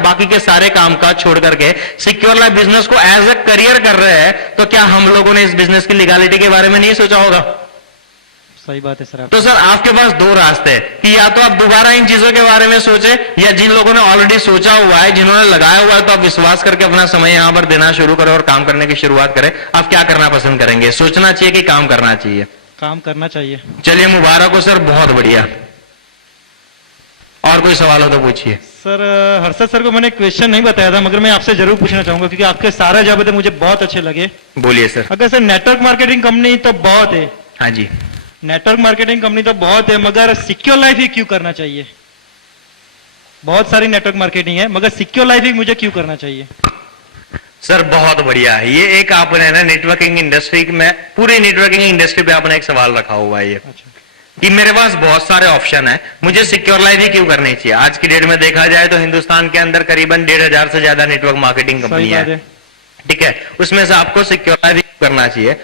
बाकी के सारे कामकाज छोड़ करके सिक्योर लाइफ बिजनेस को एज ए करियर कर रहे हैं, तो क्या हम लोगों ने इस बिजनेस की लीगलिटी के बारे में नहीं सोचा होगा? सही बात है सर। तो सर आपके पास 2 रास्ते हैं कि या तो आप दोबारा इन चीजों के बारे में सोचे, या जिन लोगों ने ऑलरेडी सोचा हुआ है, जिन्होंने लगाया हुआ है, तो आप विश्वास करके अपना समय यहां पर देना शुरू करें और काम करने की शुरुआत करें। आप क्या करना पसंद करेंगे? सोचना चाहिए कि काम करना चाहिए? काम करना चाहिए। चलिए मुबारक हो सर, बहुत बढ़िया। और कोई सवाल हो तो पूछिए। सर हर्षद सर को मैंने क्वेश्चन नहीं बताया था, मगर मैं आपसे जरूर पूछना चाहूंगा क्योंकि आपके सारे जवाब मुझे बहुत अच्छे लगे। बोलिए सर। अगर सर नेटवर्क मार्केटिंग कंपनी तो बहुत है, हाँ जी, नेटवर्क मार्केटिंग कंपनी तो बहुत है, मगर सिक्योर लाइफ ही क्यों करना चाहिए? बहुत सारी नेटवर्क मार्केटिंग है, मगर सिक्योर लाइफ ही मुझे क्यों करना चाहिए? सर बहुत बढ़िया है। ये एक आपने ना नेटवर्किंग इंडस्ट्री में, पूरी नेटवर्किंग इंडस्ट्री पे आपने एक सवाल रखा हुआ है ये, अच्छा। कि मेरे पास बहुत सारे ऑप्शन है, मुझे सिक्योर लाइफ ही क्यों करनी चाहिए? आज की डेट में देखा जाए तो हिंदुस्तान के अंदर करीबन 1,500 से ज्यादा नेटवर्क मार्केटिंग कंपनियां हैं। ठीक है, उसमें से आपको सिक्योर लाइफ ही करना चाहिए।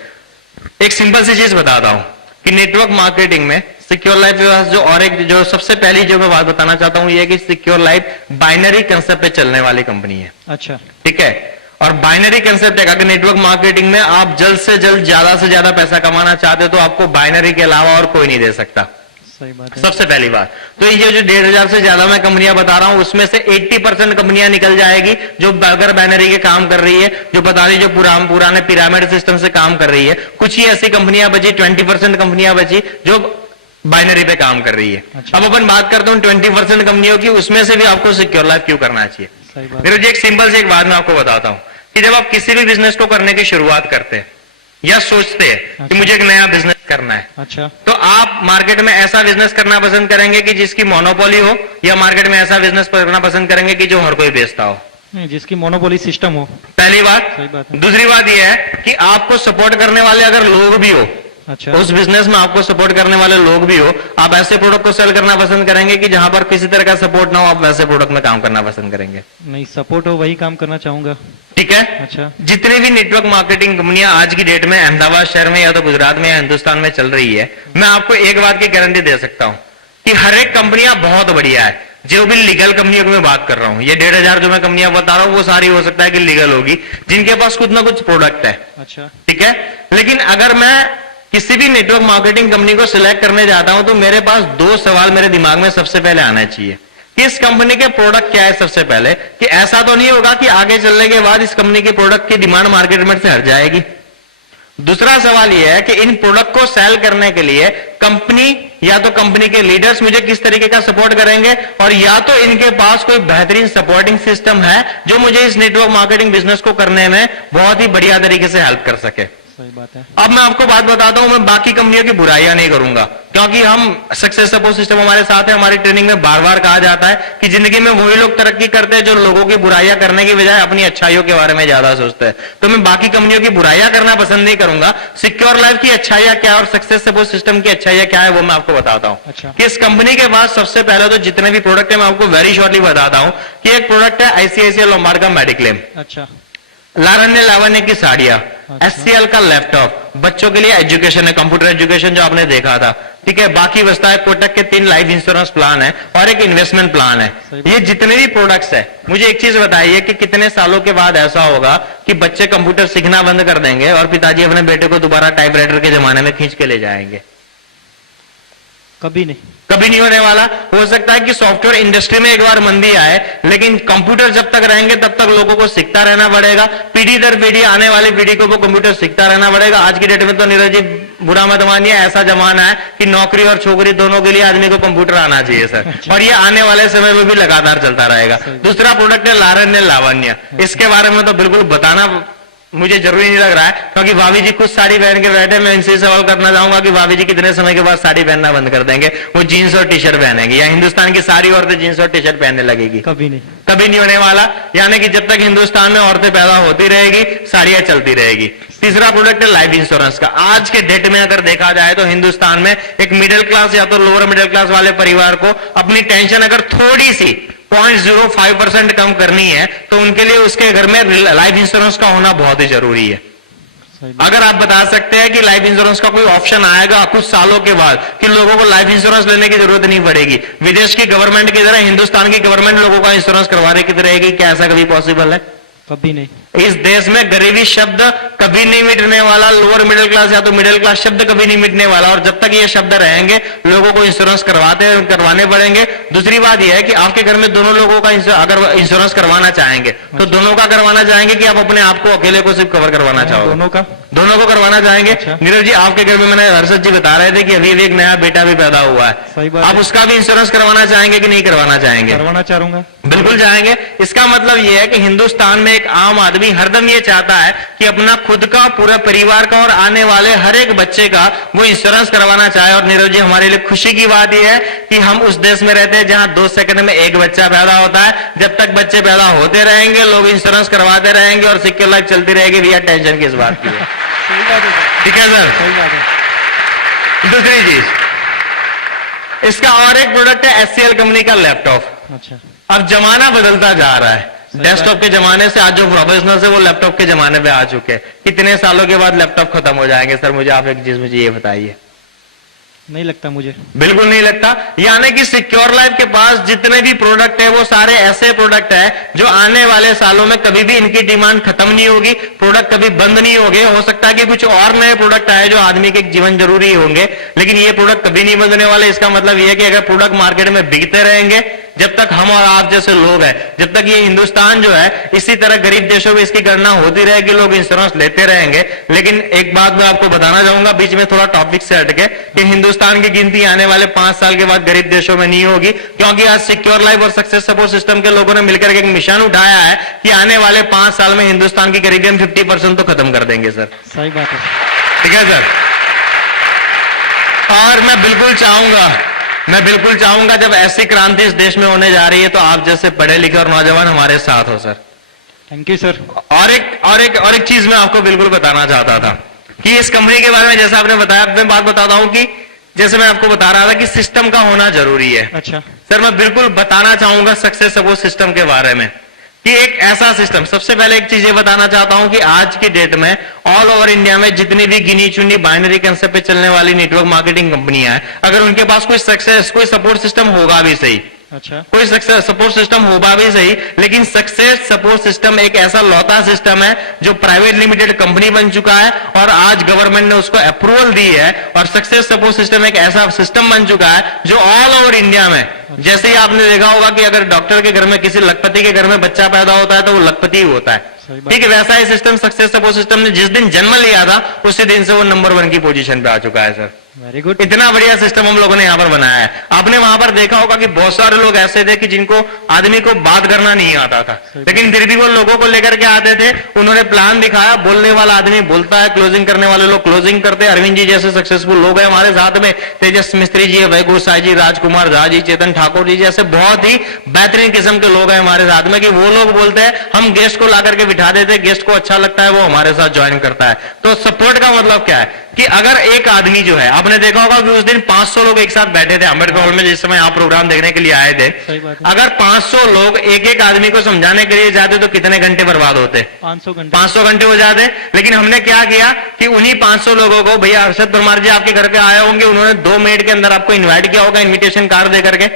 एक सिंपल सी चीज बताता हूं कि नेटवर्क मार्केटिंग में सिक्योर लाइफ के पास जो सबसे पहली जो मैं बात बताना चाहता हूं, ये कि सिक्योर लाइफ बाइनरी कंसेप्ट पे चलने वाली कंपनी है। अच्छा। ठीक है, और बाइनरी कंसेप्ट है, अगर नेटवर्क मार्केटिंग में आप जल्द से जल्द ज्यादा से ज्यादा पैसा कमाना चाहते हो तो आपको बाइनरी के अलावा और कोई नहीं दे सकता। सही बात है। सबसे पहली बात तो ये जो 1,500 से ज्यादा मैं कंपनियां बता रहा हूं, उसमें से 80% कंपनियां निकल जाएगी जो अगर बाइनरी के काम कर रही है, जो बता रही जो पुराने पिरामिड सिस्टम से काम कर रही है। कुछ ही ऐसी कंपनियां बची, 20% कंपनियां बची जो बाइनरी पे काम कर रही है। अच्छा। अब अपन बात करता हूं 20% कंपनियों की, उसमें से भी आपको सिक्योर लाइफ क्यों करना चाहिए? सही बात। मेरे जी एक सिंपल से एक बात मैं आपको बताता हूं कि जब आप किसी भी बिजनेस को करने की शुरुआत करते हैं या सोचते हैं कि मुझे एक नया बिजनेस करना है, अच्छा। तो आप मार्केट में ऐसा बिजनेस करना पसंद करेंगे कि जिसकी मोनोपोली हो, या मार्केट में ऐसा बिजनेस करना पसंद करेंगे कि जो हर कोई बेचता हो? नहीं, जिसकी मोनोपोली सिस्टम हो। पहली बात। सही बात है। दूसरी बात यह है कि आपको सपोर्ट करने वाले अगर लोग भी हो, अच्छा। उस बिजनेस में आपको सपोर्ट करने वाले लोग भी हो, आप ऐसे प्रोडक्ट को सेल करना पसंद करेंगे कि जहां पर किसी तरह का सपोर्ट ना हो, आप वैसे प्रोडक्ट में काम करना पसंद करेंगे? नहीं, सपोर्ट हो वही काम करना चाहूंगा। ठीक है। अच्छा। जितनी भी नेटवर्क मार्केटिंग कंपनियां आज की डेट में अहमदाबाद शहर में या तो गुजरात में या हिंदुस्तान में चल रही है, मैं आपको एक बात की गारंटी दे सकता हूं कि हर एक कंपनियां बहुत बढ़िया है। जो भी लीगल कंपनियों की मैं बात कर रहा हूं, ये 1,500 जो मैं कंपनियां बता रहा हूं वो सारी हो सकता है कि लीगल होगी, जिनके पास कुछ ना कुछ प्रोडक्ट है। अच्छा। ठीक है, लेकिन अगर मैं किसी भी नेटवर्क मार्केटिंग कंपनी को सिलेक्ट करने जाता हूं तो मेरे पास 2 सवाल मेरे दिमाग में सबसे पहले आना चाहिए कि इस कंपनी के प्रोडक्ट क्या है। सबसे पहले कि ऐसा तो नहीं होगा कि आगे चलने के बाद इस कंपनी के प्रोडक्ट की डिमांड मार्केट में से हट जाएगी। दूसरा सवाल यह है कि इन प्रोडक्ट को सेल करने के लिए कंपनी या तो कंपनी के लीडर्स मुझे किस तरीके का सपोर्ट करेंगे, और या तो इनके पास कोई बेहतरीन सपोर्टिंग सिस्टम है जो मुझे इस नेटवर्क मार्केटिंग बिजनेस को करने में बहुत ही बढ़िया तरीके से हेल्प कर सके। सही बात है। अब मैं आपको बात बताता हूं, मैं बाकी कंपनियों की बुराइयां नहीं करूंगा क्योंकि हम सक्सेस सपोर्ट सिस्टम हमारे साथ है। हमारी ट्रेनिंग में बार बार कहा जाता है कि जिंदगी में वही लोग तरक्की करते हैं जो लोगों की बुराइयां करने की बजाय अपनी अच्छाइयों के बारे में ज्यादा सोचते हैं। तो मैं बाकी कंपनियों की बुराइयां करना पसंद नहीं करूंगा। सिक्योर लाइफ की अच्छाइयां क्या और सक्सेस सपोर्ट सिस्टम की अच्छाइयां क्या है वो मैं आपको बताता हूं। अच्छा। कि इस कंपनी के पास सबसे पहले तो जितने भी प्रोडक्ट है मैं आपको वेरी शॉर्टली बताता हूं कि एक प्रोडक्ट है आईसीआईसीआई लोम्बार्ड का मेडिक्लेम। अच्छा। लारण्य लावण्य की साड़ियां, एचसीएल का लैपटॉप, बच्चों के लिए एजुकेशन है, कंप्यूटर एजुकेशन जो आपने देखा था, ठीक है। बाकी बचता है कोटक के 3 लाइफ इंश्योरेंस प्लान है और एक इन्वेस्टमेंट प्लान है। ये जितने भी प्रोडक्ट्स है, मुझे एक चीज बताइए कि कितने सालों के बाद ऐसा होगा कि बच्चे कंप्यूटर सीखना बंद कर देंगे और पिताजी अपने बेटे को दोबारा टाइपराइटर के जमाने में खींच के ले जाएंगे? कभी नहीं। कभी नहीं होने वाला। हो सकता है कि सॉफ्टवेयर इंडस्ट्री में एक बार मंदी आए, लेकिन कंप्यूटर जब तक रहेंगे तब तक लोगों को सीखता रहना पड़ेगा। पीढ़ी दर पीढ़ी आने वाली पीढ़ी को वो कंप्यूटर सीखता रहना पड़ेगा। आज की डेट में तो नीरज जी बुरा मत मानिए, ऐसा जमाना है कि नौकरी और छोकरी दोनों के लिए आदमी को कंप्यूटर आना चाहिए सर, और ये आने वाले समय में भी लगातार चलता रहेगा। दूसरा प्रोडक्ट है लारण्य लावण्य। इसके बारे में तो बिल्कुल बताना मुझे जरूरी नहीं लग रहा है, क्योंकि भाभी जी खुद साड़ी पहन के बैठे। मैं इनसे सवाल करना चाहूंगा कि भाभी जी कितने समय के बाद साड़ी पहनना बंद कर देंगे? वो जीन्स और टी शर्ट पहनेंगे, या हिंदुस्तान की सारी औरतें जीन्स और टी शर्ट पहनने लगेगी? कभी नहीं। कभी नहीं होने वाला। यानी कि जब तक हिंदुस्तान में औरतें पैदा होती रहेगी, साड़ियां चलती रहेगी। तीसरा प्रोडक्ट है लाइफ इंश्योरेंस का। आज के डेट में अगर देखा जाए तो हिंदुस्तान में एक मिडिल क्लास या तो लोअर मिडिल क्लास वाले परिवार को अपनी टेंशन अगर थोड़ी सी 0.05% कम करनी है तो उनके लिए उसके घर में लाइफ इंश्योरेंस का होना बहुत ही जरूरी है। अगर आप बता सकते हैं कि लाइफ इंश्योरेंस का कोई ऑप्शन आएगा कुछ सालों के बाद कि लोगों को लाइफ इंश्योरेंस लेने की जरूरत नहीं पड़ेगी, विदेश की गवर्नमेंट की तरह हिंदुस्तान की गवर्नमेंट लोगों का इंश्योरेंस करवा रही रहेगी, क्या ऐसा कभी पॉसिबल है? कभी नहीं। इस देश में गरीबी शब्द कभी नहीं मिटने वाला, लोअर मिडिल क्लास या तो मिडिल क्लास शब्द कभी नहीं मिटने वाला, और जब तक ये शब्द रहेंगे लोगों को इंश्योरेंस करवाने पड़ेंगे। दूसरी बात यह है कि आपके घर में दोनों लोगों का अगर इंश्योरेंस करवाना चाहेंगे तो दोनों का करवाना चाहेंगे कि आप अपने आप को अकेले को सिर्फ कवर करवाना चाहोगे? दोनों को करवाना चाहेंगे। अच्छा। नीरज जी आपके घर में मैंने हर्षद जी बता रहे थे कि अभी एक नया बेटा भी पैदा हुआ है, सही बात आप है। उसका भी इंश्योरेंस करवाना चाहेंगे कि नहीं करवाना चाहेंगे? करवाना चाहूंगा। बिल्कुल चाहेंगे। इसका मतलब यह है कि हिंदुस्तान में एक आम आदमी हरदम ये चाहता है कि अपना खुद का, पूरा परिवार का और आने वाले हर एक बच्चे का वो इंश्योरेंस करवाना चाहे। और नीरज जी हमारे लिए खुशी की बात यह है कि हम उस देश में रहते हैं जहां 2 सेकंड में एक बच्चा पैदा होता है। जब तक बच्चे पैदा होते रहेंगे लोग इंश्योरेंस करवाते रहेंगे और सिक्योर लाइफ चलती रहेगी। भैया टेंशन किस बात की है? सही बात है। ठीक है सर। सही बात है। दूसरी चीज, इसका और एक प्रोडक्ट है एचसीएल कंपनी का लैपटॉप। अच्छा। अब जमाना बदलता जा रहा है, डेस्कटॉप के जमाने से आज जो प्रोफेशनल्स है वो लैपटॉप के जमाने पे आ चुके हैं। कितने सालों के बाद लैपटॉप खत्म हो जाएंगे सर? मुझे आप एक चीज मुझे ये बताइए। नहीं लगता मुझे। बिल्कुल नहीं लगता। यानी कि सिक्योर लाइफ के पास जितने भी प्रोडक्ट है वो सारे ऐसे प्रोडक्ट है जो आने वाले सालों में कभी भी इनकी डिमांड खत्म नहीं होगी, प्रोडक्ट कभी बंद नहीं होंगे। हो सकता है कि कुछ और नए प्रोडक्ट आए जो आदमी के जीवन जरूरी होंगे, लेकिन ये प्रोडक्ट कभी नहीं बंदने वाले। इसका मतलब यह है कि अगर प्रोडक्ट मार्केट में बिकते रहेंगे, जब तक हम और आप जैसे लोग हैं, जब तक ये हिंदुस्तान जो है इसी तरह गरीब देशों में इसकी गणना होती रहेगी, लोग इंश्योरेंस लेते रहेंगे। लेकिन एक बात मैं आपको बताना चाहूंगा बीच में थोड़ा टॉपिक से हटके, कि हिंदुस्तान की गिनती आने वाले 5 साल के बाद गरीब देशों में नहीं होगी, क्योंकि आज सिक्योर लाइफ और सक्सेस सपोर्ट सिस्टम के लोगों ने मिलकर एक मिशन उठाया है कि आने वाले 5 साल में हिंदुस्तान की गरीबी हम 50% तो खत्म कर देंगे सर। सही बात है। ठीक है सर। और मैं बिल्कुल चाहूंगा जब ऐसी क्रांति इस देश में होने जा रही है तो आप जैसे पढ़े लिखे और नौजवान हमारे साथ हो सर। Thank you sir. और एक चीज मैं आपको बिल्कुल बताना चाहता था कि इस कंपनी के बारे में जैसा आपने बताया, मैं बात बताता हूं कि जैसे मैं आपको बता रहा था कि सिस्टम का होना जरूरी है। अच्छा सर, मैं बिल्कुल बताना चाहूंगा सक्सेस सपोर्ट सिस्टम के बारे में कि एक ऐसा सिस्टम, सबसे पहले एक चीज ये बताना चाहता हूं कि आज की डेट में ऑल ओवर इंडिया में जितनी भी गिनी चुनी बाइनरी कंसेप्ट पे चलने वाली नेटवर्क मार्केटिंग कंपनियां हैं, अगर उनके पास कोई सपोर्ट सिस्टम होगा भी सही, अच्छा कोई सक्सेस सपोर्ट सिस्टम होगा भी सही, लेकिन सक्सेस सपोर्ट सिस्टम एक ऐसा लौता सिस्टम है जो प्राइवेट लिमिटेड कंपनी बन चुका है और आज गवर्नमेंट ने उसको अप्रूवल दी है। और सक्सेस सपोर्ट सिस्टम एक ऐसा सिस्टम बन चुका है जो ऑल ओवर इंडिया में, जैसे ही आपने देखा होगा कि अगर डॉक्टर के घर में, किसी लखपति के घर में बच्चा पैदा होता है तो वो लखपति ही होता है। ठीक है, वैसा ही सिस्टम सक्सेस सपोर्ट सिस्टम ने जिस दिन जन्म लिया था उसी दिन से वो नंबर 1 की पोजीशन पे आ चुका है सर। Very good. इतना बढ़िया सिस्टम हम लोगों ने यहां पर बनाया है। आपने वहां पर देखा होगा कि बहुत सारे लोग ऐसे थे कि जिनको आदमी को बात करना नहीं आता था, लेकिन फिर भी वो लोगों को लेकर के आते थे, उन्होंने प्लान दिखाया, बोलने वाला आदमी बोलता है, क्लोजिंग करने वाले लोग क्लोजिंग करते हैं। अरविंद जी जैसे सक्सेसफुल लोग हैं हमारे साथ में, तेजस मिस्त्री जी, वैभव साई जी, राजकुमार झा जी, चेतन ठाकुर जी जैसे बहुत ही बेहतरीन किस्म के लोग हैं हमारे साथ में, कि वो लोग बोलते हैं, हम गेस्ट को ला करके बिठा देते, गेस्ट को अच्छा लगता है, वो हमारे साथ ज्वाइन करता है। तो सपोर्ट का मतलब क्या है? कि अगर एक आदमी जो है, आपने देखा होगा कि उस दिन 500 लोग एक साथ बैठे थे अम्बेडकर हॉल में जिस समय आप प्रोग्राम देखने के लिए आए थे। सही बात है। अगर 500 लोग एक एक आदमी को समझाने के लिए जाते तो कितने घंटे बर्बाद होते? 500 घंटे। 500 घंटे हो जाते। लेकिन हमने क्या किया कि उन्हीं 500 लोगों को, भैया हर्षद परमार जी आपके घर पे आए होंगे, उन्होंने 2 मिनट के अंदर आपको इन्वाइट किया होगा इन्विटेशन कार्ड दे करके।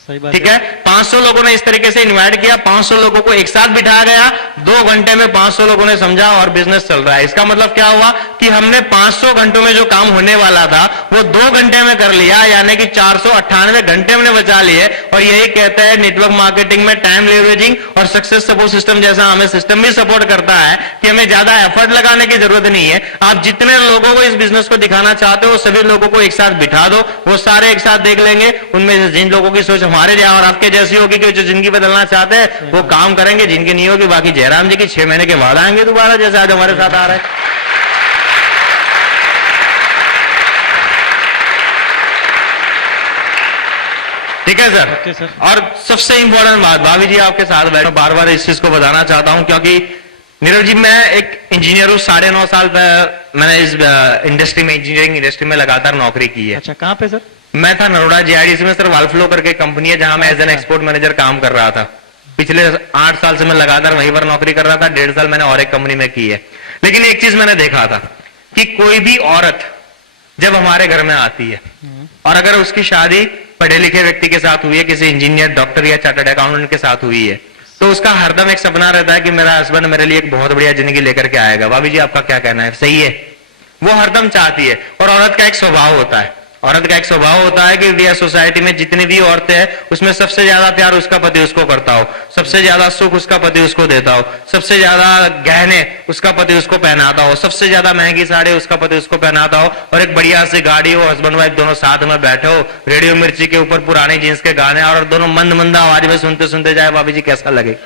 सही बात ठीक है, 500 लोगों ने इस तरीके से इनवाइट किया, 500 लोगों को एक साथ बिठाया गया, 2 घंटे में 500 लोगों ने समझा और बिजनेस चल रहा है। इसका मतलब क्या हुआ कि हमने 500 घंटों में जो काम होने वाला था वो 2 घंटे में कर लिया, यानी कि 498 घंटे हमने बचा लिए। और यही कहते हैं नेटवर्क मार्केटिंग में टाइम लेवरेजिंग और सक्सेस सपोर्ट सिस्टम जैसा हमें सिस्टम भी सपोर्ट करता है कि हमें ज्यादा एफर्ट लगाने की जरूरत नहीं है। आप जितने लोगों को इस बिजनेस को दिखाना चाहते हो सभी लोगों को एक साथ बिठा दो, वो सारे एक साथ देख लेंगे। उनमें से जिन लोगों की सोच हमारे और आपके जैसी होगी कि जो जिंदगी बदलना चाहते हैं वो काम करेंगे, जिनकी नहीं होगी बाकी जयराम जी की 6 महीने के बाद आएंगे दोबारा, जैसे आज हमारे साथ आ रहे हैं। ठीक है सर। Okay sir. और सबसे इंपॉर्टेंट बात, भाभी जी आपके साथ बैठे, बार बार इस चीज को बताना चाहता हूं क्योंकि नीरव जी मैं एक इंजीनियर हूं, 9.5 साल मैंने इस इंडस्ट्री में, इंजीनियरिंग इंडस्ट्री में लगातार नौकरी की है। अच्छा, कहाँ पे सर? मैं था नरोड़ा जीआईडीसी में सर, वालफ्लो करके कंपनी है जहां मैं एज एन एक्सपोर्ट मैनेजर काम कर रहा था। पिछले 8 साल से मैं लगातार वहीं पर नौकरी कर रहा था, 1.5 साल मैंने और एक कंपनी में की है। लेकिन एक चीज मैंने देखा था कि कोई भी औरत जब हमारे घर में आती है और अगर उसकी शादी पढ़े लिखे व्यक्ति के साथ हुई है, किसी इंजीनियर, डॉक्टर या चार्टर्ड अकाउंटेंट के साथ हुई है, तो उसका हरदम एक सपना रहता है कि मेरा हस्बैंड मेरे लिए एक बहुत बढ़िया जिंदगी लेकर के आएगा। भाभी जी आपका क्या कहना है, सही है? वो हरदम चाहती है। और औरत का एक स्वभाव होता है, औरत का एक स्वभाव होता है कि इंडिया सोसाइटी में जितनी भी औरतें हैं उसमें सबसे ज्यादा प्यार उसका पति उसको करता हो, सबसे ज्यादा सुख उसका पति उसको देता हो, सबसे ज्यादा गहने उसका पति उसको पहनाता हो, सबसे ज्यादा महंगी साड़ी उसका पति उसको पहनाता हो, और एक बढ़िया सी गाड़ी हो, हस्बैंड वाइफ दोनों साथ में बैठे हो, रेडियो मिर्ची के ऊपर पुराने जींस के गाने और दोनों मंद मंद आवाज में सुनते सुनते जाए। भाभी जी कैसा लगे?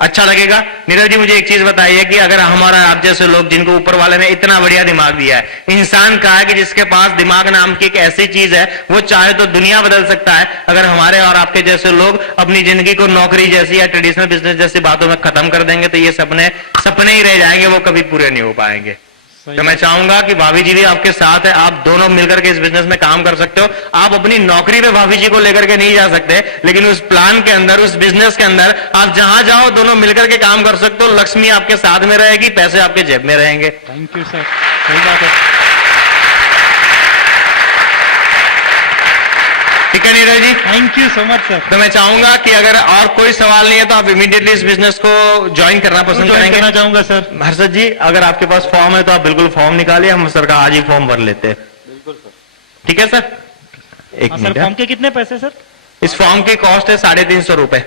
अच्छा लगेगा? नीरज जी मुझे एक चीज बताइए कि अगर हमारा आप जैसे लोग जिनको ऊपर वाले ने इतना बढ़िया दिमाग दिया है, इंसान कहा है कि जिसके पास दिमाग नाम की एक ऐसी चीज है वो चाहे तो दुनिया बदल सकता है। अगर हमारे और आपके जैसे लोग अपनी जिंदगी को नौकरी जैसी या ट्रेडिशनल बिजनेस जैसी बातों में खत्म कर देंगे तो ये सपने सपने ही रह जाएंगे, वो कभी पूरे नहीं हो पाएंगे। तो मैं चाहूंगा कि भाभी जी भी आपके साथ है, आप दोनों मिलकर के इस बिजनेस में काम कर सकते हो। आप अपनी नौकरी में भाभी जी को लेकर के नहीं जा सकते, लेकिन उस प्लान के अंदर, उस बिजनेस के अंदर आप जहां जाओ दोनों मिलकर के काम कर सकते हो। लक्ष्मी आपके साथ में रहेगी, पैसे आपके जेब में रहेंगे। थैंक यू सर, सही बात है। ठीक है Neeraj ji, thank you so much sir. तो मैं चाहूंगा कि अगर और कोई सवाल नहीं है तो आप इमीडिएटली इस बिजनेस को ज्वाइन करना पसंद करेंगे? करना चाहूंगा सर। हर्षद जी अगर आपके पास फॉर्म है तो आप बिल्कुल फॉर्म निकालिए, हम सर का आज ही फॉर्म भर लेते हैं। बिल्कुल सर। ठीक है सर, एक सर मिनट। फॉर्म के कितने पैसे सर? इस फॉर्म की कॉस्ट है 350 रुपए।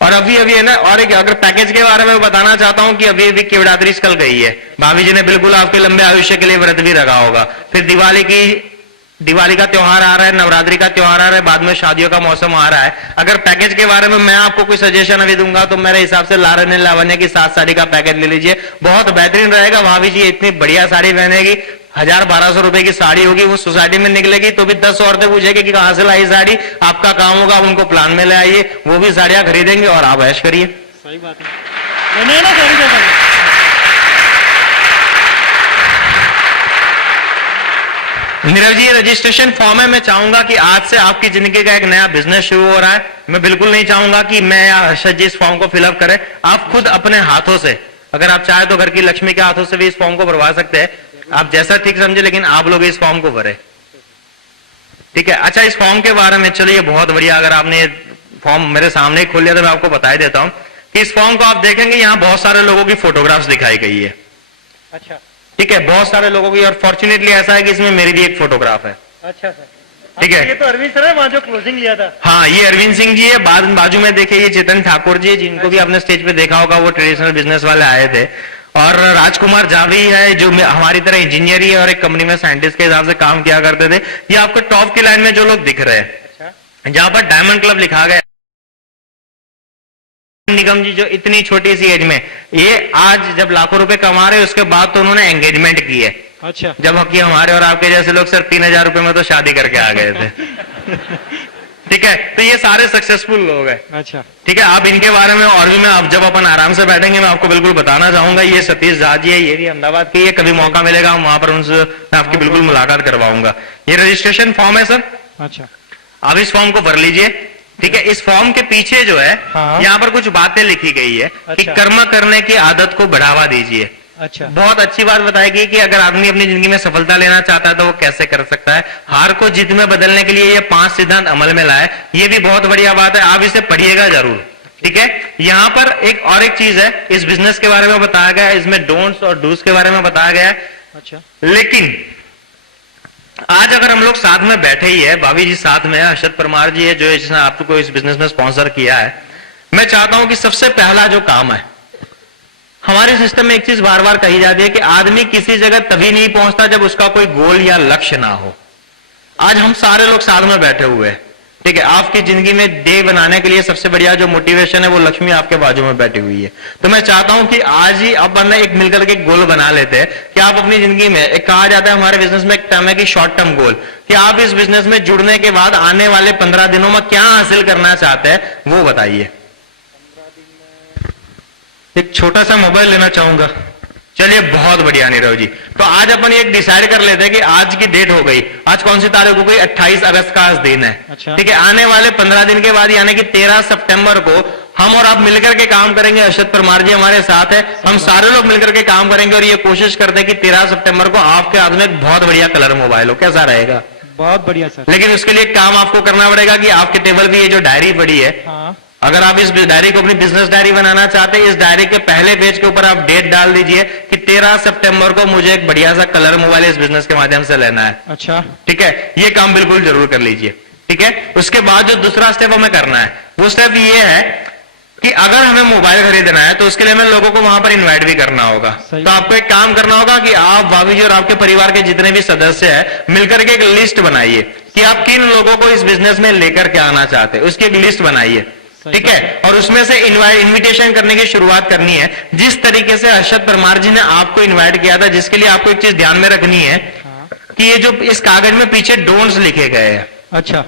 और अभी अभी है ना, और एक अगर पैकेज के बारे में बताना चाहता हूं कि अभी अभी केवड़ात्री कल गई है, भाभी जी ने बिल्कुल आपके लंबे आयुष्य के लिए व्रत भी रखा होगा। फिर दिवाली का त्योहार आ रहा है, नवरात्रि का त्योहार आ रहा है, बाद में शादियों का मौसम आ रहा है। अगर पैकेज के बारे में मैं आपको कोई सजेशन अभी दूंगा तो मेरे हिसाब से लारन लावण्य की 7 साड़ी का पैकेज ले लीजिए, बहुत बेहतरीन रहेगा। भाभी जी इतनी बढ़िया साड़ी पहनेगी, 1000-1200 रुपए की साड़ी होगी, वो सोसाइटी में निकलेगी तो भी 10 औरतें पूछेगी कि कहां से लाई साड़ी। आपका काम होगा उनको प्लान में ले आइए, वो भी साड़ियां खरीदेंगे और आप ऐश करिए। सही बात है। नहीं ना साड़ी दे देंगे। नीरव जी रजिस्ट्रेशन फॉर्म है, मैं चाहूंगा कि आज से आपकी जिंदगी का एक नया बिजनेस शुरू हो रहा है। मैं बिल्कुल नहीं चाहूंगा कि मैं या हर्षद जी इस फॉर्म को फिलअप करें, आप खुद अपने हाथों से, अगर आप चाहे तो घर की लक्ष्मी के हाथों से भी इस फॉर्म को भरवा सकते हैं, आप जैसा ठीक समझे, लेकिन आप लोग इस फॉर्म को भरे। ठीक है, अच्छा इस फॉर्म के बारे में चलिए बहुत बढ़िया, अगर आपने फॉर्म मेरे सामने खोल लिया तो मैं आपको बता ही देता हूं कि इस फॉर्म को आप देखेंगे यहाँ बहुत सारे लोगों की फोटोग्राफ्स दिखाई गई है। अच्छा ठीक है, बहुत सारे लोगों की, और फॉर्चुनेटली ऐसा है कि इसमें मेरी भी एक फोटोग्राफ है। अच्छा सर, ठीक है। ये तो अरविंद सर है वहाँ जो क्लोजिंग लिया था। हाँ, ये अरविंद सिंह जी है, बाजू में देखिए ये चेतन ठाकुर जी है, जिनको भी आपने स्टेज पे देखा होगा, वो ट्रेडिशनल बिजनेस वाले आए थे। और राजकुमार जावी है जो हमारी तरह इंजीनियर ही है और एक कंपनी में साइंटिस्ट के हिसाब से काम किया करते थे। ये आपको टॉप की लाइन में जो लोग दिख रहे हैं, अच्छा, जहां पर डायमंड क्लब लिखा गया, निगम जी जो इतनी छोटी सी एज में, ये आज जब लाखों रुपए कमा रहे, उसके बाद तो उन्होंने एंगेजमेंट की है। अच्छा, जब कि हमारे और आपके जैसे लोग सिर्फ 3000 रुपए में तो शादी करके आ गए थे। ठीक है, तो ये सारे सक्सेसफुल लोग हैं। अच्छा ठीक है, आप इनके बारे में और भी मैं आप जब अपन आराम से बैठेंगे मैं आपको बिल्कुल बताना चाहूंगा। ये सतीश झा जी है, ये भी अहमदाबाद की है, कभी मौका मिलेगा हम वहां पर उनसे मैं आपकी बिल्कुल मुलाकात करवाऊंगा। ये रजिस्ट्रेशन फॉर्म है सर, अच्छा आप इस फॉर्म को भर लीजिए। ठीक है, इस फॉर्म के पीछे जो है हाँ। यहाँ पर कुछ बातें लिखी गई है कि अच्छा। कर्म करने की आदत को बढ़ावा दीजिए। अच्छा बहुत अच्छी बात बताएगी कि अगर आदमी अपनी जिंदगी में सफलता लेना चाहता है तो वो कैसे कर सकता है। हार को जीत में बदलने के लिए ये 5 सिद्धांत अमल में लाए, ये भी बहुत बढ़िया बात है, आप इसे पढ़िएगा जरूर। ठीक है, यहां पर एक चीज है, इस बिजनेस के बारे में बताया गया है, इसमें डोंट्स और डूज के बारे में बताया गया है। अच्छा लेकिन आज अगर हम लोग साथ में बैठे ही है, भाभी जी साथ में है, अर्शद परमार जी है जो जिसने आपको इस बिजनेस में स्पॉन्सर किया है, मैं चाहता हूं कि सबसे पहला जो काम है, हमारे सिस्टम में एक चीज बार बार कही जाती है कि आदमी किसी जगह तभी नहीं पहुंचता जब उसका कोई गोल या लक्ष्य ना हो। आज हम सारे लोग साथ में बैठे हुए हैं। ठीक है, आपकी जिंदगी में डे बनाने के लिए सबसे बढ़िया जो मोटिवेशन है वो लक्ष्मी आपके बाजू में बैठी हुई है। तो मैं चाहता हूं कि आज ही अब वरना एक मिलकर के गोल बना लेते हैं कि आप अपनी जिंदगी में, एक कहा जाता है हमारे बिजनेस में एक टर्म है कि शॉर्ट टर्म गोल, कि आप इस बिजनेस में जुड़ने के बाद आने वाले 15 दिनों में क्या हासिल करना चाहते हैं वो बताइए। एक छोटा सा मोबाइल लेना चाहूंगा। चलिए बहुत बढ़िया नीरव जी, तो आज अपन एक डिसाइड कर लेते हैं कि आज की डेट हो गई, आज कौन सी तारीख हो गई, 28 अगस्त का आज दिन है। अच्छा। ठीक है, आने वाले 15 दिन के बाद यानी कि 13 सितंबर को हम और आप मिलकर के काम करेंगे। अर्शद परमार जी हमारे साथ है, हम सारे लोग मिलकर के काम करेंगे और ये कोशिश करते हैं कि 13 सितंबर को आपके हाथ में एक बहुत बढ़िया कलर मोबाइल हो। कैसा रहेगा? बहुत बढ़िया सर। लेकिन उसके लिए काम आपको करना पड़ेगा कि आपके टेबल पे ये जो डायरी पड़ी है, हाँ अगर आप इस डायरी को अपनी बिजनेस डायरी बनाना चाहते हैं, इस डायरी के पहले पेज के ऊपर आप डेट डाल दीजिए कि 13 सितंबर को मुझे एक बढ़िया सा कलर मोबाइल इस बिजनेस के माध्यम से लेना है। अच्छा ठीक है, ये काम बिल्कुल जरूर कर लीजिए। ठीक है, उसके बाद जो दूसरा स्टेप हमें करना है वो स्टेप ये है कि अगर हमें मोबाइल खरीदना है तो उसके लिए हमें लोगों को वहां पर इन्वाइट भी करना होगा। सही। तो आपको एक काम करना होगा कि आप भाभी जी और आपके परिवार के जितने भी सदस्य हैं मिलकर के एक लिस्ट बनाइए कि आप किन लोगों को इस बिजनेस में लेकर के आना चाहते हैं, उसकी एक लिस्ट बनाइए। सही ठीक है, और उसमें से इनविटेशन करने की शुरुआत करनी है जिस तरीके से अर्शद परमार जी ने आपको इन्वाइट किया था, जिसके लिए आपको एक चीज ध्यान में रखनी है हाँ कि ये जो इस कागज में पीछे डोंट्स लिखे गए हैं अच्छा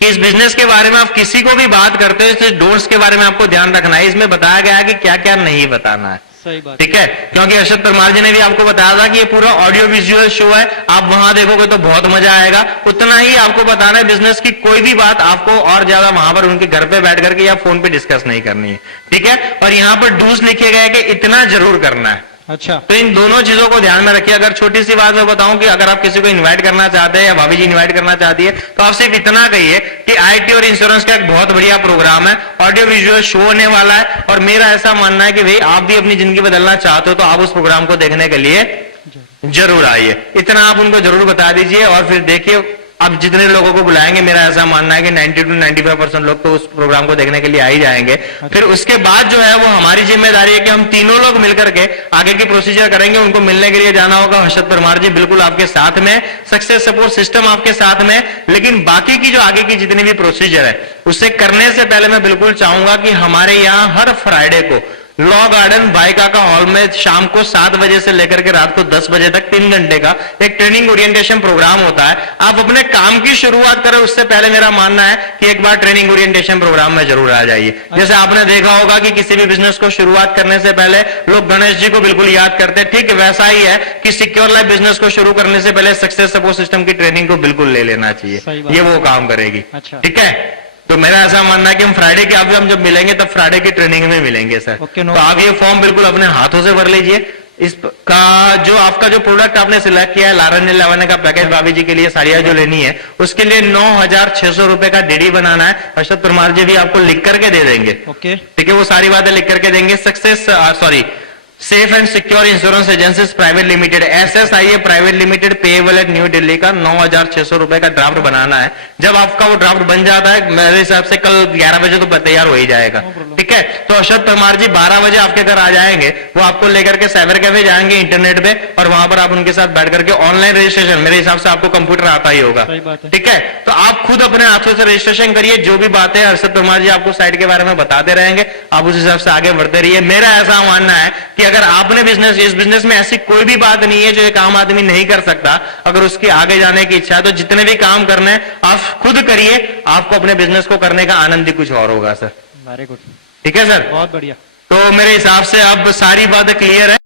कि इस बिजनेस के बारे में आप किसी को भी बात करते हो इस डोंट्स के बारे में आपको ध्यान रखना है। इसमें बताया गया है कि क्या क्या नहीं बताना है। सही बात। ठीक है, क्योंकि अर्शद परमार जी ने भी आपको बताया था कि ये पूरा ऑडियो विजुअल शो है, आप वहां देखोगे तो बहुत मजा आएगा। उतना ही आपको बताना है, बिजनेस की कोई भी बात आपको और ज्यादा वहां पर उनके घर पे बैठ करके या फोन पे डिस्कस नहीं करनी है। ठीक है, और यहाँ पर डूज लिखे गए कि इतना जरूर करना है। अच्छा तो इन दोनों चीजों को ध्यान में रखिए। अगर छोटी सी बात मैं बताऊं कि अगर आप किसी को इनवाइट करना चाहते हैं या भाभी जी इनवाइट करना चाहती है तो आप सिर्फ इतना कहिए कि आईटी और इंश्योरेंस का एक बहुत बढ़िया प्रोग्राम है, ऑडियो विजुअल शो होने वाला है और मेरा ऐसा मानना है कि भाई आप भी अपनी जिंदगी बदलना चाहते हो तो आप उस प्रोग्राम को देखने के लिए जरूर आइए। इतना आप उनको जरूर बता दीजिए और फिर देखिए अब जितने लोगों को बुलाएंगे, मेरा ऐसा मानना है कि 90 to 95% लोग तो उस प्रोग्राम को देखने के लिए आ ही जाएंगे। फिर उसके बाद जो है वो हमारी जिम्मेदारी है कि हम तीनों लोग मिलकर के आगे की प्रोसीजर करेंगे। उनको मिलने के लिए जाना होगा। अर्शद परमार जी बिल्कुल आपके साथ में, सक्सेस सपोर्ट सिस्टम आपके साथ में, लेकिन बाकी की जो आगे की जितनी भी प्रोसीजर है उससे करने से पहले मैं बिल्कुल चाहूंगा कि हमारे यहाँ हर फ्राइडे को लॉ गार्डन भाईकाका हॉल में शाम को 7 बजे से लेकर के रात को 10 बजे तक 3 घंटे का एक ट्रेनिंग ओरिएंटेशन प्रोग्राम होता है। आप अपने काम की शुरुआत करें उससे पहले मेरा मानना है कि एक बार ट्रेनिंग ओरिएंटेशन प्रोग्राम में जरूर आ जाइए। जैसे आपने देखा होगा कि किसी भी बिजनेस को शुरुआत करने से पहले लोग गणेश जी को बिल्कुल याद करते हैं, ठीक वैसा ही है कि सिक्योर लाइफ बिजनेस को शुरू करने से पहले सक्सेस सपोर्ट सिस्टम की ट्रेनिंग को बिल्कुल ले लेना सही चाहिए। बात। ये वो काम करेगी। अच्छा। ठीक है, तो मेरा ऐसा मानना है कि हम फ्राइडे के अब हम जब मिलेंगे तब फ्राइडे की ट्रेनिंग में मिलेंगे सर। ओके, नो तो आप ये फॉर्म बिल्कुल अपने हाथों से भर लीजिए। इसका जो आपका जो प्रोडक्ट आपने सिलेक्ट किया है लारन लावण्य का पैकेज भाभी जी के लिए साड़ियां जो लेनी है उसके लिए 9,600 रुपए का डीडी बनाना है। अर्शद परमार जी भी आपको लिख करके दे देंगे। ओके ठीक है, वो सारी बातें लिख करके देंगे। Safe and secure insurance agencies private limited SSIA private limited payable eight new Delhi का 9,600 रुपए का ड्राफ्ट बनाना है। जब आपका वो ड्राफ्ट बन जाता है मेरे हिसाब से कल 11 बजे तो तैयार हो ही जाएगा। ठीक है, तो अर्शद परमार जी 12 बजे आपके घर आ जाएंगे। वो आपको लेकर के साइबर कैफे जाएंगे इंटरनेट पे और वहां पर आप उनके साथ बैठ करके ऑनलाइन रजिस्ट्रेशन, मेरे हिसाब से आपको कंप्यूटर आता ही होगा। सही बात है। ठीक है, तो आप खुद अपने हाथों से रजिस्ट्रेशन करिए। जो भी बातें अर्शद परमार जी आपको साइट के बारे में बताते रहेंगे आप उस हिसाब से आगे बढ़ते रहिए। मेरा ऐसा मानना है कि अगर आपने बिजनेस, इस बिजनेस में ऐसी कोई भी बात नहीं है जो एक आम आदमी नहीं कर सकता। अगर उसके आगे जाने की इच्छा है तो जितने भी काम करने हैं आप खुद करिए, आपको अपने बिजनेस को करने का आनंद ही कुछ और होगा सर। वेरी गुड, ठीक है सर। बहुत बढ़िया। तो मेरे हिसाब से अब सारी बातें क्लियर है।